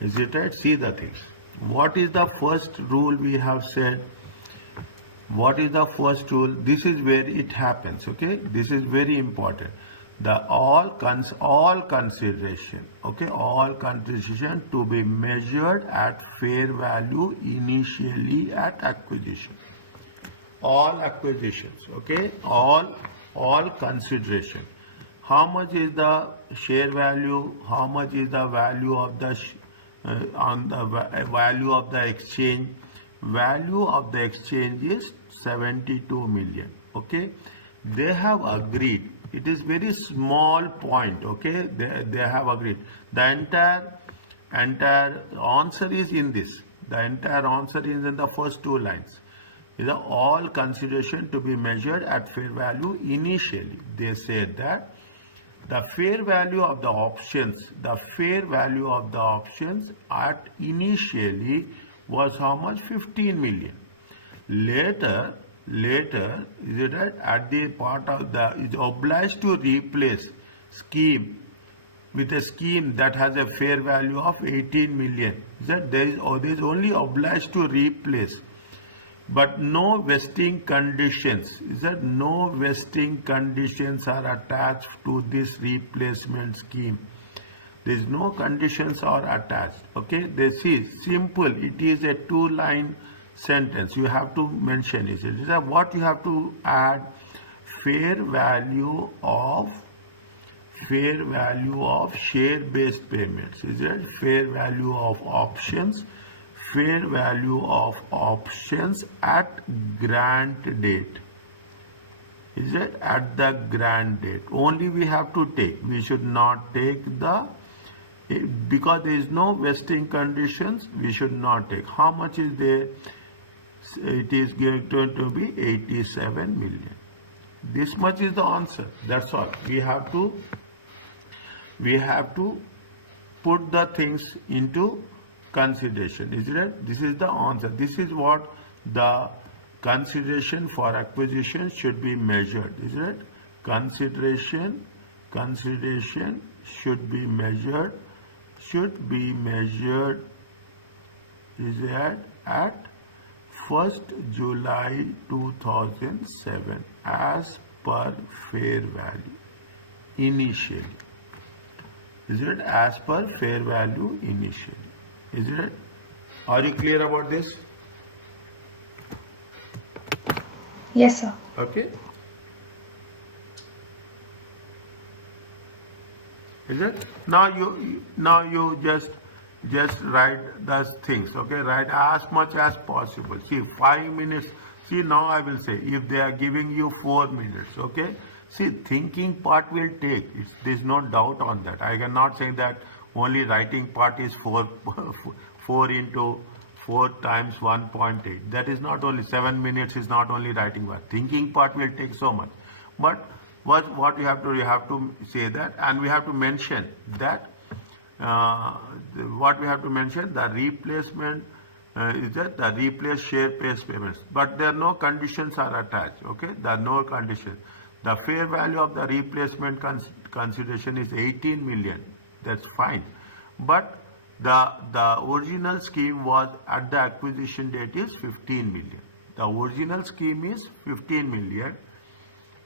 Is it right? See the things. What is the first rule we have said? What is the first rule? This is where it happens, okay? This is very important. The all consideration, okay? All consideration to be measured at fair value initially at acquisition. All acquisitions, okay? All consideration. How much is the share value? How much is the value of the on the value of the exchange? Value of the exchange is 72 million. Okay, they have agreed. It is very small point. Okay, they have agreed. The entire answer is in this. The entire answer is in the first 2 lines. Is all consideration to be measured at fair value initially. They said that the fair value of the options, at initially was how much? 15 million. Later, is it right? At the part of the is obliged to replace scheme with a scheme that has a fair value of 18 million. Is that there is only obliged to replace, but no vesting conditions. Is that no vesting conditions are attached to this replacement scheme? There is no conditions are attached. Okay, this is simple. It is a 2-line sentence. You have to mention it. Is that what you have to add? fair value of share-based payments. Is it fair value of options? Fair value of options at grant date. Is it at the grant date? Only we have to take. We should not take the, because there is no vesting conditions, we should not take. How much is there? It is going to be 87 million. This much is the answer. That's all. We have to put the things into consideration. Is it? This is the answer. This is what the consideration for acquisition should be measured. Is it? Consideration should be measured. Is it at 1st July 2007 as per fair value initially. Is it as per fair value initially? Is it? Are you clear about this? Yes, sir. Okay. Is it? Now you just write those things. Okay, write as much as possible. See, 5 minutes. See, now I will say, if they are giving you 4 minutes, okay. See, thinking part will take. There's no doubt on that. I cannot say that only writing part is 4 into 4 times 1.8. That is not only 7 minutes. Is not only writing part. Thinking part will take so much. But what you have to say that, and we have to mention that. What we have to mention, the replacement is that the replace share-based payments, but there are no conditions are attached. Okay, there are no conditions. The fair value of the replacement consideration is 18 million. That's fine, but the original scheme was at the acquisition date is 15 million. The original scheme is 15 million.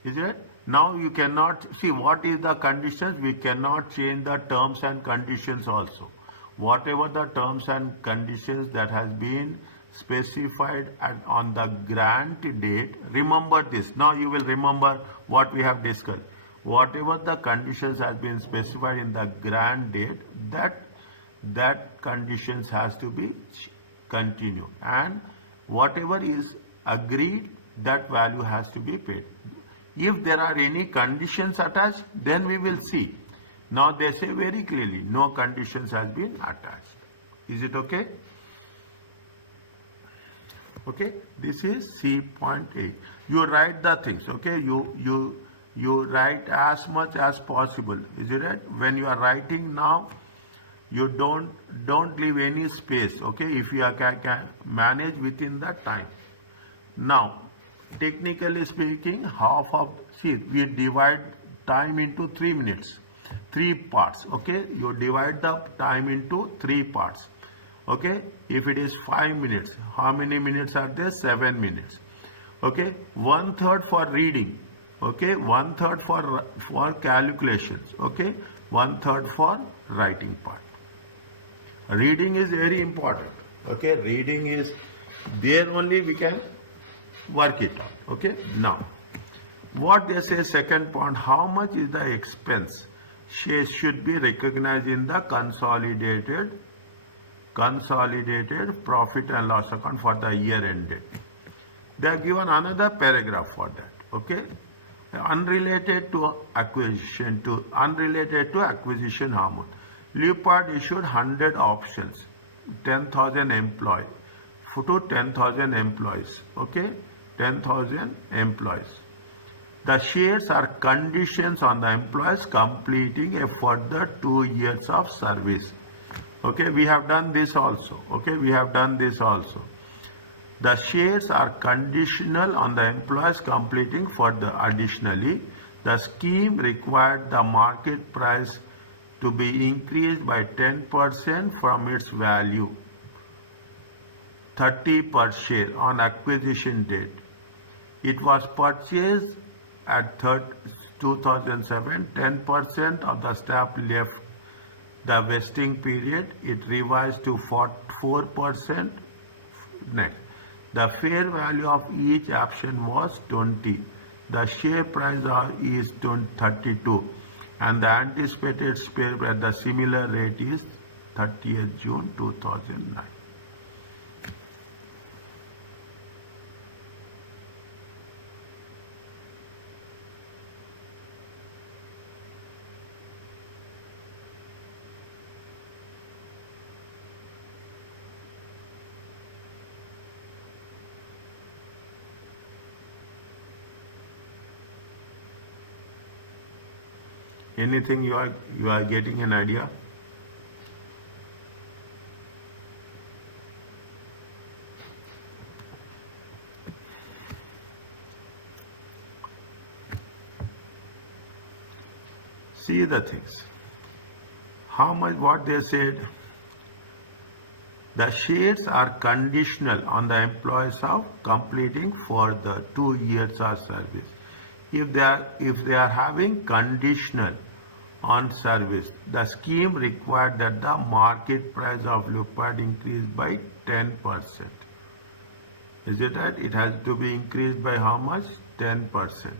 Is it? Now you cannot see what is the conditions. We cannot change the terms and conditions also. Whatever the terms and conditions that has been specified on the grant date, remember this. Now you will remember what we have discussed. Whatever the conditions has been specified in the grant date, that conditions has to be continued, and whatever is agreed, that value has to be paid. If there are any conditions attached, then we will see. Now they say very clearly, no conditions has been attached. Is it okay? Okay, this is C.8. You write the things, okay? You write as much as possible. Is it right? When you are writing now, you don't leave any space, okay? If you can manage within that time. Now, technically speaking, we divide time into 3 minutes, 3 parts. Okay, you divide the time into 3 parts. Okay, if it is 5 minutes, how many minutes are there? 7 minutes. Okay, 1/3 for reading. Okay, 1/3 for calculations. Okay, 1/3 for writing part. Reading is very important. Okay, reading is there, only we can work it out. Okay, now what they say, second point, how much is the expense should be recognized in the consolidated profit and loss account for the year ended. They have given another paragraph for that. Okay, unrelated to acquisition how much? Luploid issued 100 options, 10,000 employees to 10,000 employees. Okay, 10,000 employees. The shares are conditions on the employees completing a further 2 years of service. Okay, we have done this also. Okay, we have done this also. The shares are conditional on the employees completing further. Additionally, the scheme required the market price to be increased by 10% from its value, 30 per share on acquisition date. It was purchased at 2007, 10% of the staff left the vesting period. It revised to 4%. Next, the fair value of each option was 20. The share price is 32 and the anticipated share price, the similar rate is 30th June 2009. Anything you are getting an idea? See the things. How much what they said? The shares are conditional on the employees of completing for the 2 years of service. If they are having conditional on service, the scheme required that the market price of Luploid increase by 10%. Is it right? It has to be increased by how much? 10%.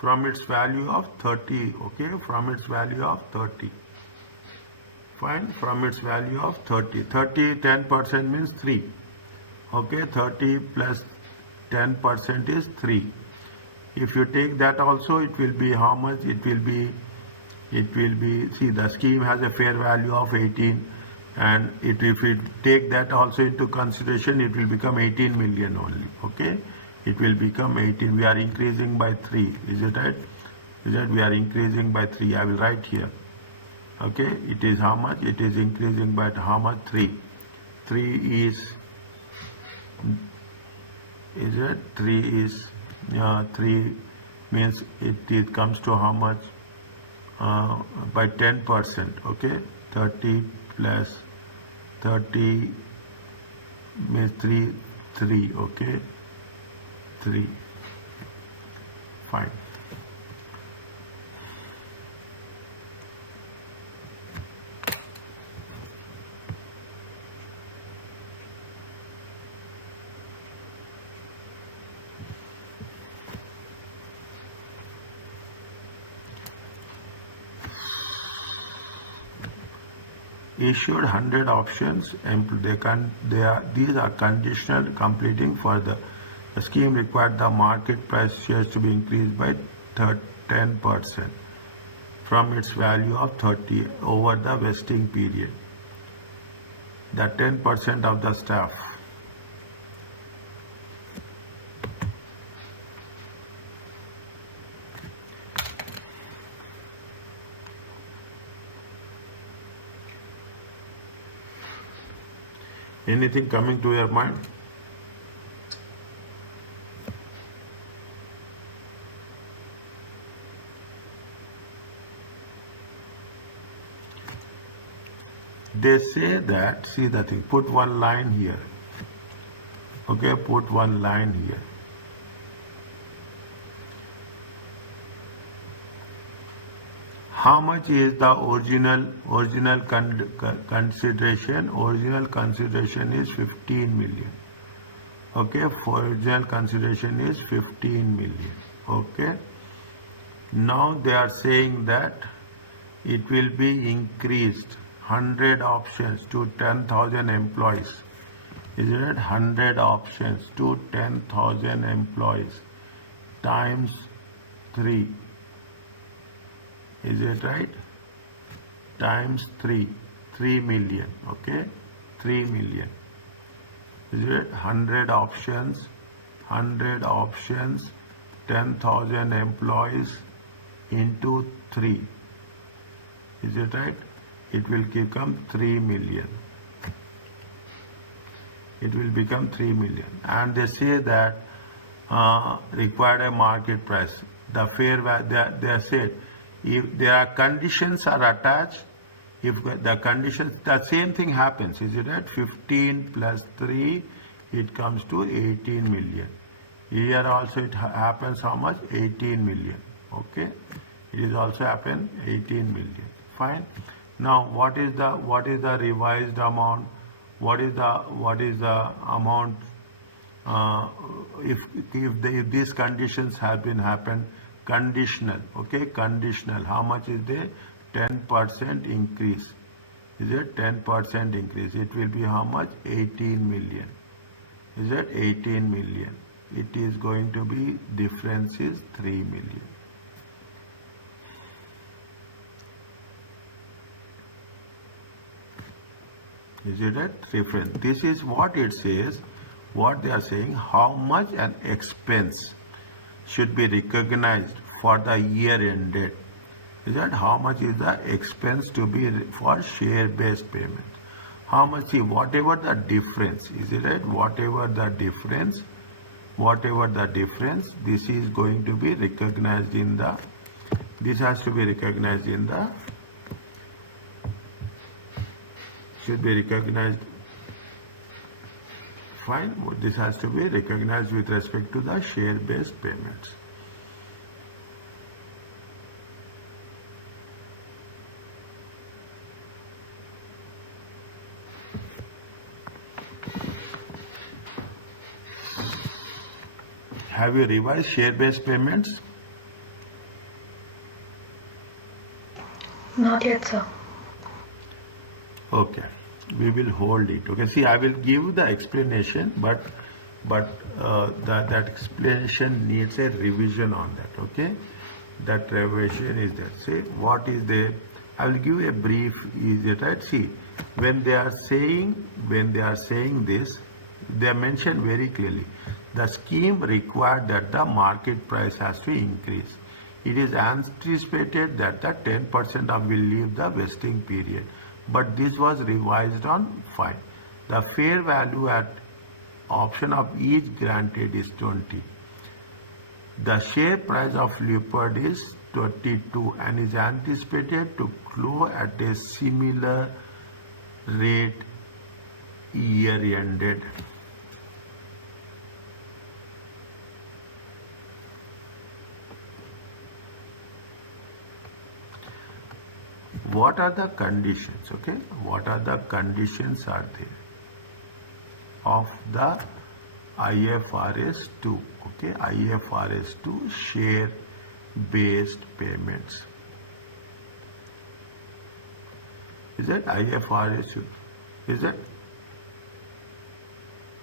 From its value of 30, okay, from its value of 30. Fine, from its value of 30. 10% means 3. Okay, 30 plus 10% is 3. If you take that also, it will be how much? It will be, see, the scheme has a fair value of 18, and if you take that also into consideration, it will become 18 million only, okay? It will become 18. We are increasing by 3. Is it right? Is that we are increasing by 3? I will write here. Okay. It is how much? It is increasing by how much? 3. 3 is it? 3 is 3 means it comes to how much? By 10%. Okay. 30 plus 30 means 3. Okay. 3. Fine. Issued 100 options. These are conditional completing for the scheme required the market price shares to be increased by 10% from its value of 30 over the vesting period. The 10% of the staff. Anything coming to your mind? They say that, see the thing, put one line here. Okay, put one line here. How much is the original consideration? Original consideration is 15 million. Okay, for original consideration is 15 million. Okay. Now they are saying that it will be increased 100 options to 10,000 employees. Is it 100 options to 10,000 employees times 3? Is it right? Times 3 million. Okay, 3 million. Is it 100 options, 10,000 employees into 3? Is it right? It will become 3 million. It will become 3 million. And they say that required a market price. The fair value, they said, if there are conditions are attached, if the conditions, the same thing happens. Is it right? 15 plus 3 it comes to 18 million. Here also it happens how much? 18 million. Okay, it is also happen 18 million. Fine. Now what is the revised amount? What is the amount if these conditions have been happened? Conditional. Okay, conditional. How much is there? 10% increase. Is it 10% increase? It will be how much? 18 million. Is it 18 million? It is going to be, difference is 3 million. Is it a difference? This is what it says, what they are saying, how much an expense should be recognized for the year ended. Is that how much is the expense to be for share-based payment? How much, see, whatever the difference, is it right? Whatever the difference, this is going to be recognized in the, this has to be recognized in the, should be recognized, fine, this has to be recognized with respect to the share-based payments. Have you revised share-based payments? Not yet, sir. Okay, we will hold it. Okay, see, I will give the explanation, but that explanation needs a revision on that. Okay, that revision is there. See, what is there? I will give a brief. Is it right? See, when they are saying this, they mention very clearly the scheme required that the market price has to increase. It is anticipated that the 10% of will leave the vesting period, but this was revised on 5. The fair value at option of each granted is 20. The share price of Luploid is 22 and is anticipated to close at a similar rate year ended. What are the conditions? Okay, what are the conditions are there of the IFRS 2? Okay, IFRS 2 share based payments. Is that IFRS 2? Is that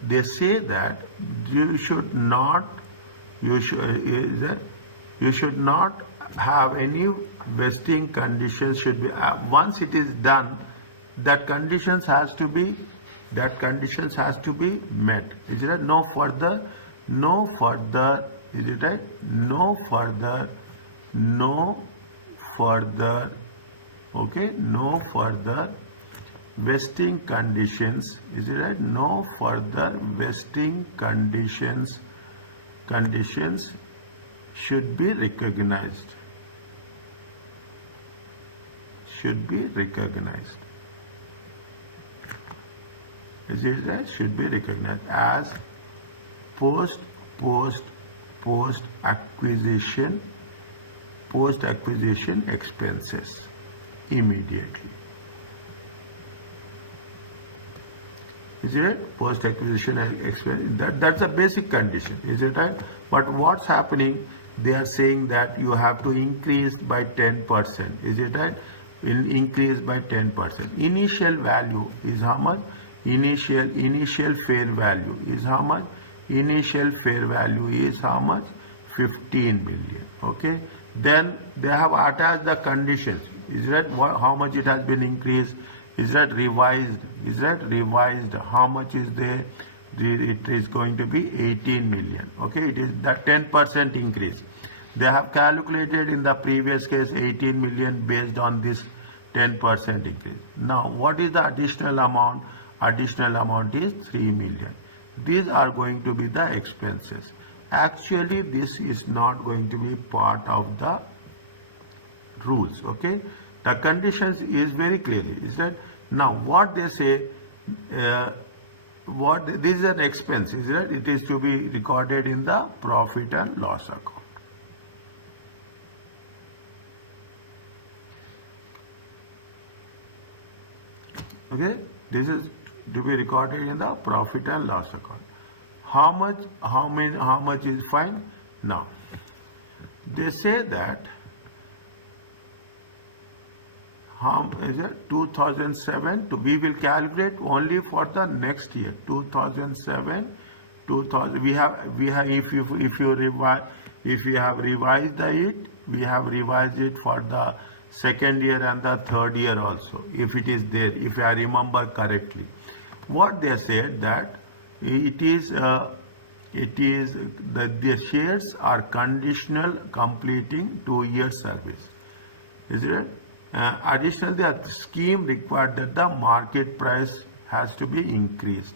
they say that you should not have any vesting conditions should be once it is done, that conditions has to be met. Is it right? No further, is it right? No further, okay, no further vesting conditions, is it right? No further vesting conditions should be recognized. Should be recognized. Is it right? Should be recognized as post acquisition expenses immediately. Is it right? Post acquisition expense. That's a basic condition. Is it right? But what's happening? They are saying that you have to increase by 10%. Is it right? Increase by 10%. Initial value is how much? Initial fair value is how much? Initial fair value is how much? 15 million. Okay. Then they have attached the conditions. Is that how much it has been increased? Is that revised? Is that revised? How much is there? It is going to be 18 million. Okay. It is the 10% increase. They have calculated in the previous case 18 million based on this 10% increase. Now, what is the additional amount? Additional amount is 3 million. These are going to be the expenses. Actually, this is not going to be part of the rules. Okay. The conditions is very clearly is that now what they say what this is an expense, is it? It is to be recorded in the profit and loss account. Okay, this is to be recorded in the profit and loss account. How much is fine? Now, they say that how is it 2007 to we will calculate only for the next year 2007 2000 we have if you have revised it, we have revised it for the second year and the third year also, if it is there, if I remember correctly. What they said that it is the shares are conditional completing 2 years service, is it? Additionally, the scheme required that the market price has to be increased.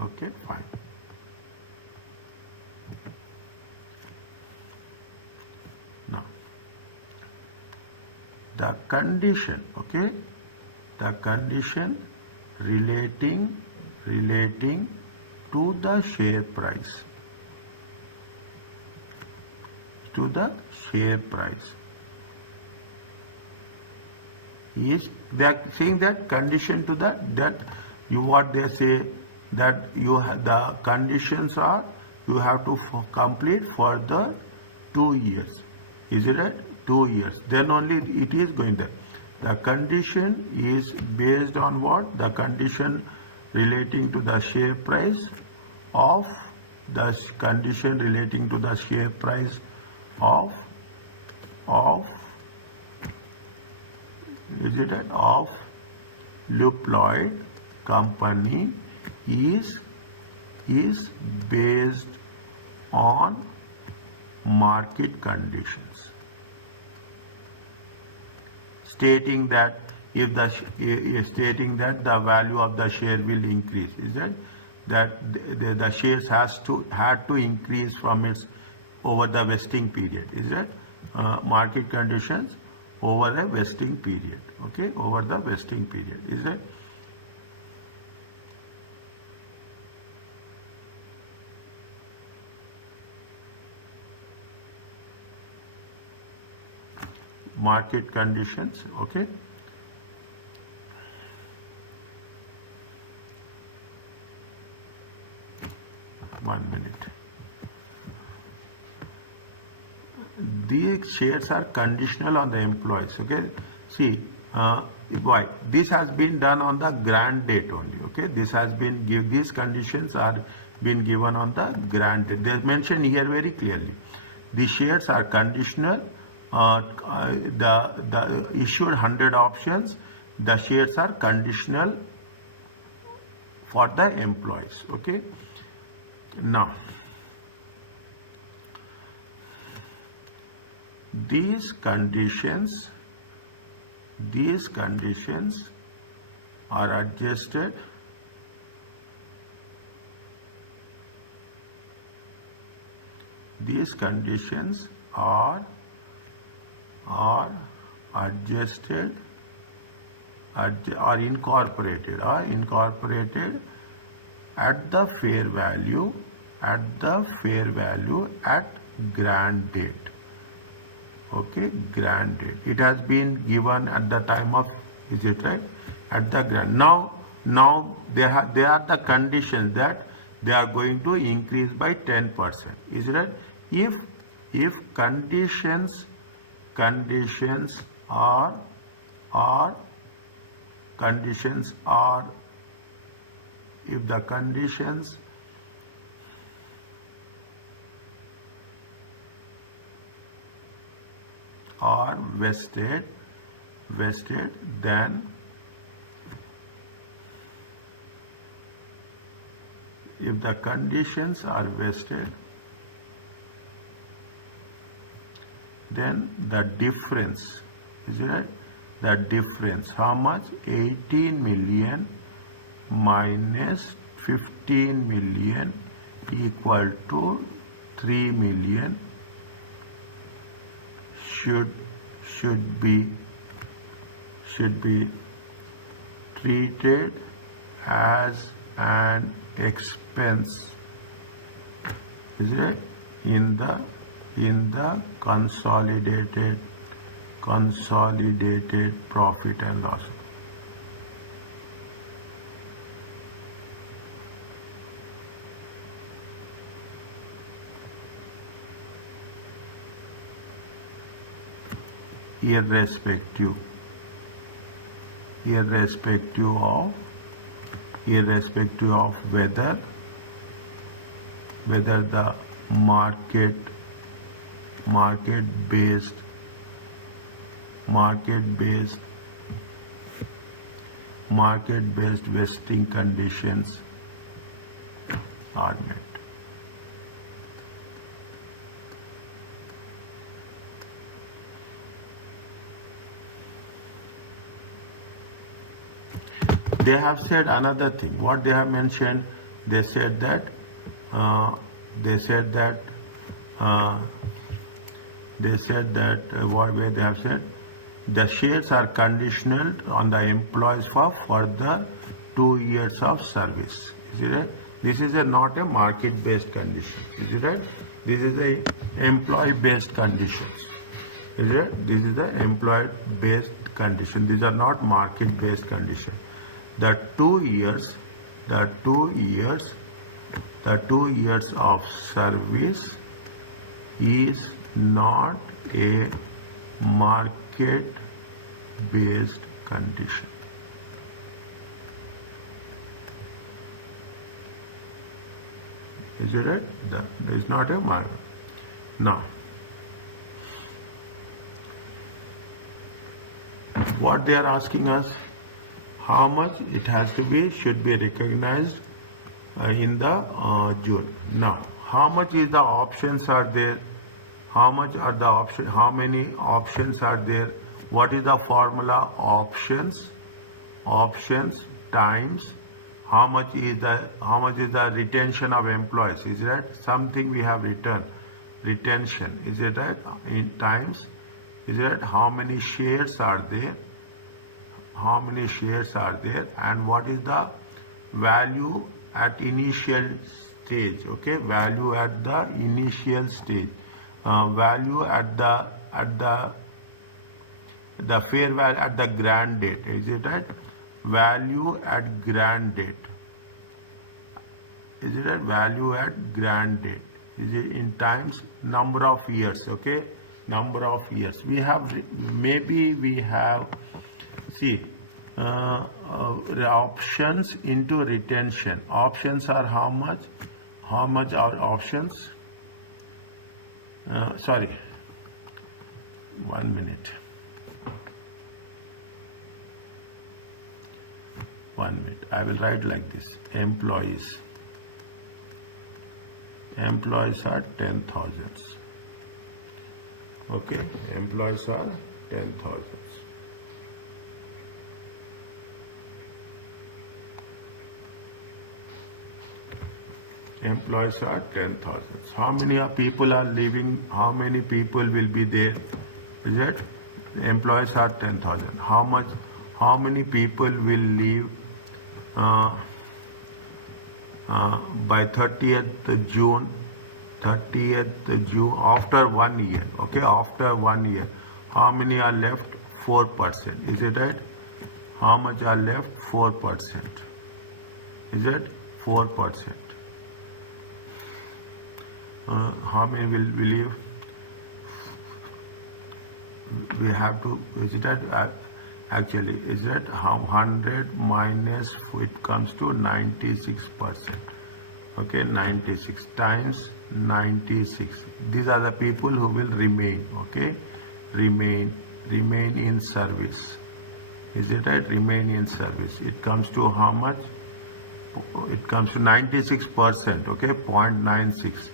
Okay, fine. Now, the condition, okay, the condition relating to the share price, is they are saying that condition to that you what they say that you have the conditions are you have to complete for the 2 years, is it right? 2 years, then only it is going there. The condition is based on what? The condition relating to the share price of the condition relating to the share price of is it right? Of Luploid company is based on market conditions, stating that stating that the value of the share will increase, is that the shares had to increase from its over the vesting period, is that market conditions over a vesting period, okay, over the vesting period, is that market conditions, okay. One minute. These shares are conditional on the employees, okay. See, why? This has been done on the grant date only, okay. This has been these conditions are been given on the grant date. They mentioned here very clearly. The shares are conditional. The issued 100 options, the shares are conditional for the employees, okay. Now, these conditions are adjusted are incorporated at the fair value at grant date, okay, grant date. It has been given at the time of, is it right, at the grant. Now they are the conditions that they are going to increase by 10%, is it right? If conditions are if the conditions are vested, then if the conditions are vested, then the difference, is it right? the difference. How much? 18 million minus 15 million equal to 3 million should be treated as an expense, is it, in the consolidated profit and loss. Irrespective of whether the market based vesting conditions are met. They have said another thing. What they have mentioned, they said that where they have said the shares are conditional on the employees for further 2 years of service. Is it right? This is not a market-based condition. Is it right? This is a employee-based condition. Is it right? This is the employee-based condition. These are not market-based conditions. The 2 years of service is not a market-based condition. Is it right? That is not a market. Now, what they are asking us, how much it has to be, should be recognized in the June. Now, how much is the options are there? How much are the options? How many options are there? What is the formula? Options times how much is the retention of employees? Is that something we have retention? Is it right? In times, is it how many shares are there? How many shares are there, and what is the value at initial stage? Okay, value at the initial stage, value at the fair value at the grant date. Is it right? Value at grant date. Is it right? Value at grant date. Is it in times number of years? Okay, number of years. We have see, options into retention. Options are how much? How much are options? Sorry, 1 minute. 1 minute. I will write like this. Employees are 10,000. Okay, employees are 10,000. Employees are 10,000. How many people are leaving? How many people will be there? Is it? Employees are 10,000. How many people will leave by 30th June? 30th June, after 1 year. Okay, after 1 year. How many are left? 4%. Is it right? How much are left? 4%. Is it? 4%. How many will leave? We have to, is it that actually, is that how 100 minus, it comes to 96%. Okay, 96 times 96. These are the people who will remain. Okay, remain in service. Is it right? Remain in service. It comes to how much? It comes to 96%. Okay, 0.96.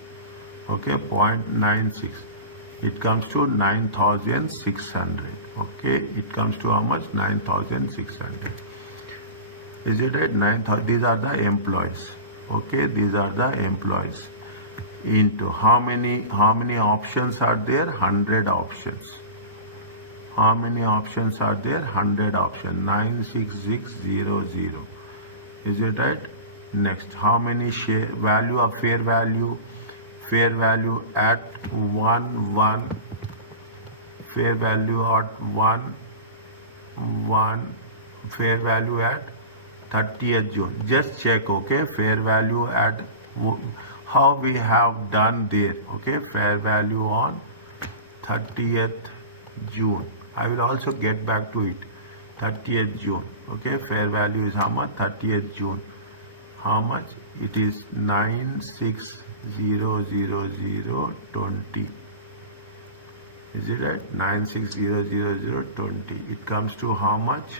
Okay, 0.96. It comes to 9,600. Okay, it comes to how much? 9,600. Is it right? 9,000. These are the employees. Okay, these are the employees. Into how many options are there? 100 options. How many options are there? 100 options. 96600. Is it right? Next, how many share value of fair value? Fair value at 1 fair value at 1 fair value at 30th June. Just check, okay? Fair value at how we have done there, okay? Fair value on 30th June. I will also get back to it. 30th June, okay? Fair value is how much? 30th June. How much? It is 96,000,20. Is it right? 96,000,20. It comes to how much?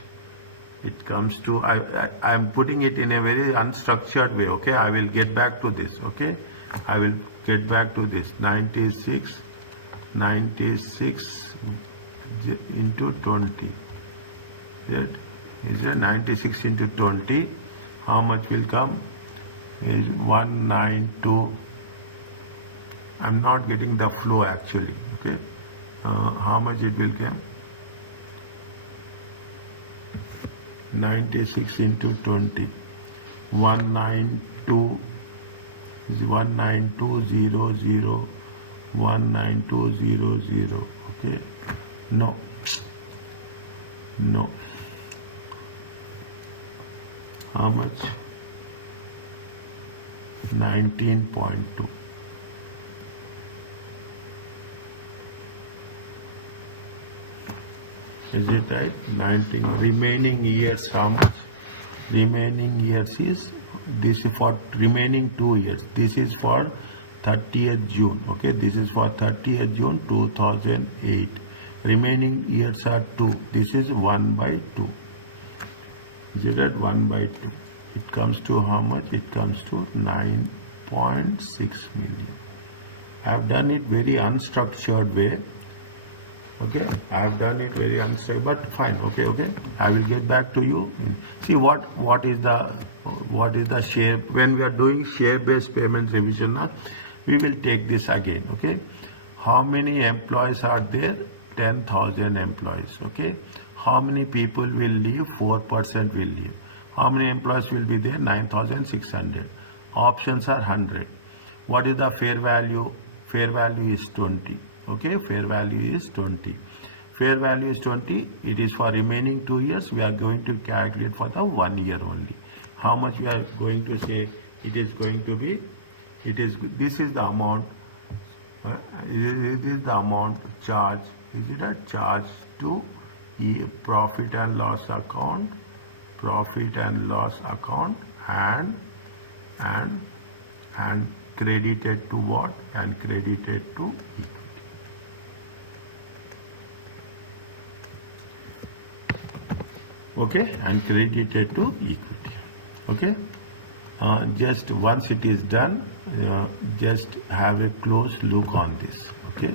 It comes to, I am putting it in a very unstructured way, okay? I will get back to this, okay? I will get back to this. 96 into 20. Is it 96 into 20? How much will come? Is 192. I'm not getting the flow actually, okay? How much it will come? 96 into 20. 192 is 19200. 19200. Okay. No. How much? 19.2. Is it right? 19. Remaining years how much? Remaining years is, this is for remaining 2 years. This is for 30th June. Okay, this is for 30th June 2008. Remaining years are 2. This is 1/2. Is it right? 1/2. It comes to how much? It comes to 9.6 million. I have done it very unstructured way. Okay, I have done it very unstructured, but fine. Okay. I will get back to you. See what is the share when we are doing share-based payment revision. Now, we will take this again. Okay, how many employees are there? 10,000 employees. Okay, how many people will leave? 4% will leave. How many employees will be there? 9,600. Options are 100. What is the fair value? Fair value is 20. Okay, fair value is 20. Fair value is 20. It is for remaining 2 years. We are going to calculate for the 1 year only. How much we are going to say it is going to be? This is the amount. It is the amount charged. Is it a charge to profit and loss account? Profit and loss account and credited to what? And credited to equity. Okay, and credited to equity. Okay, just once it is done, just have a close look on this. Okay.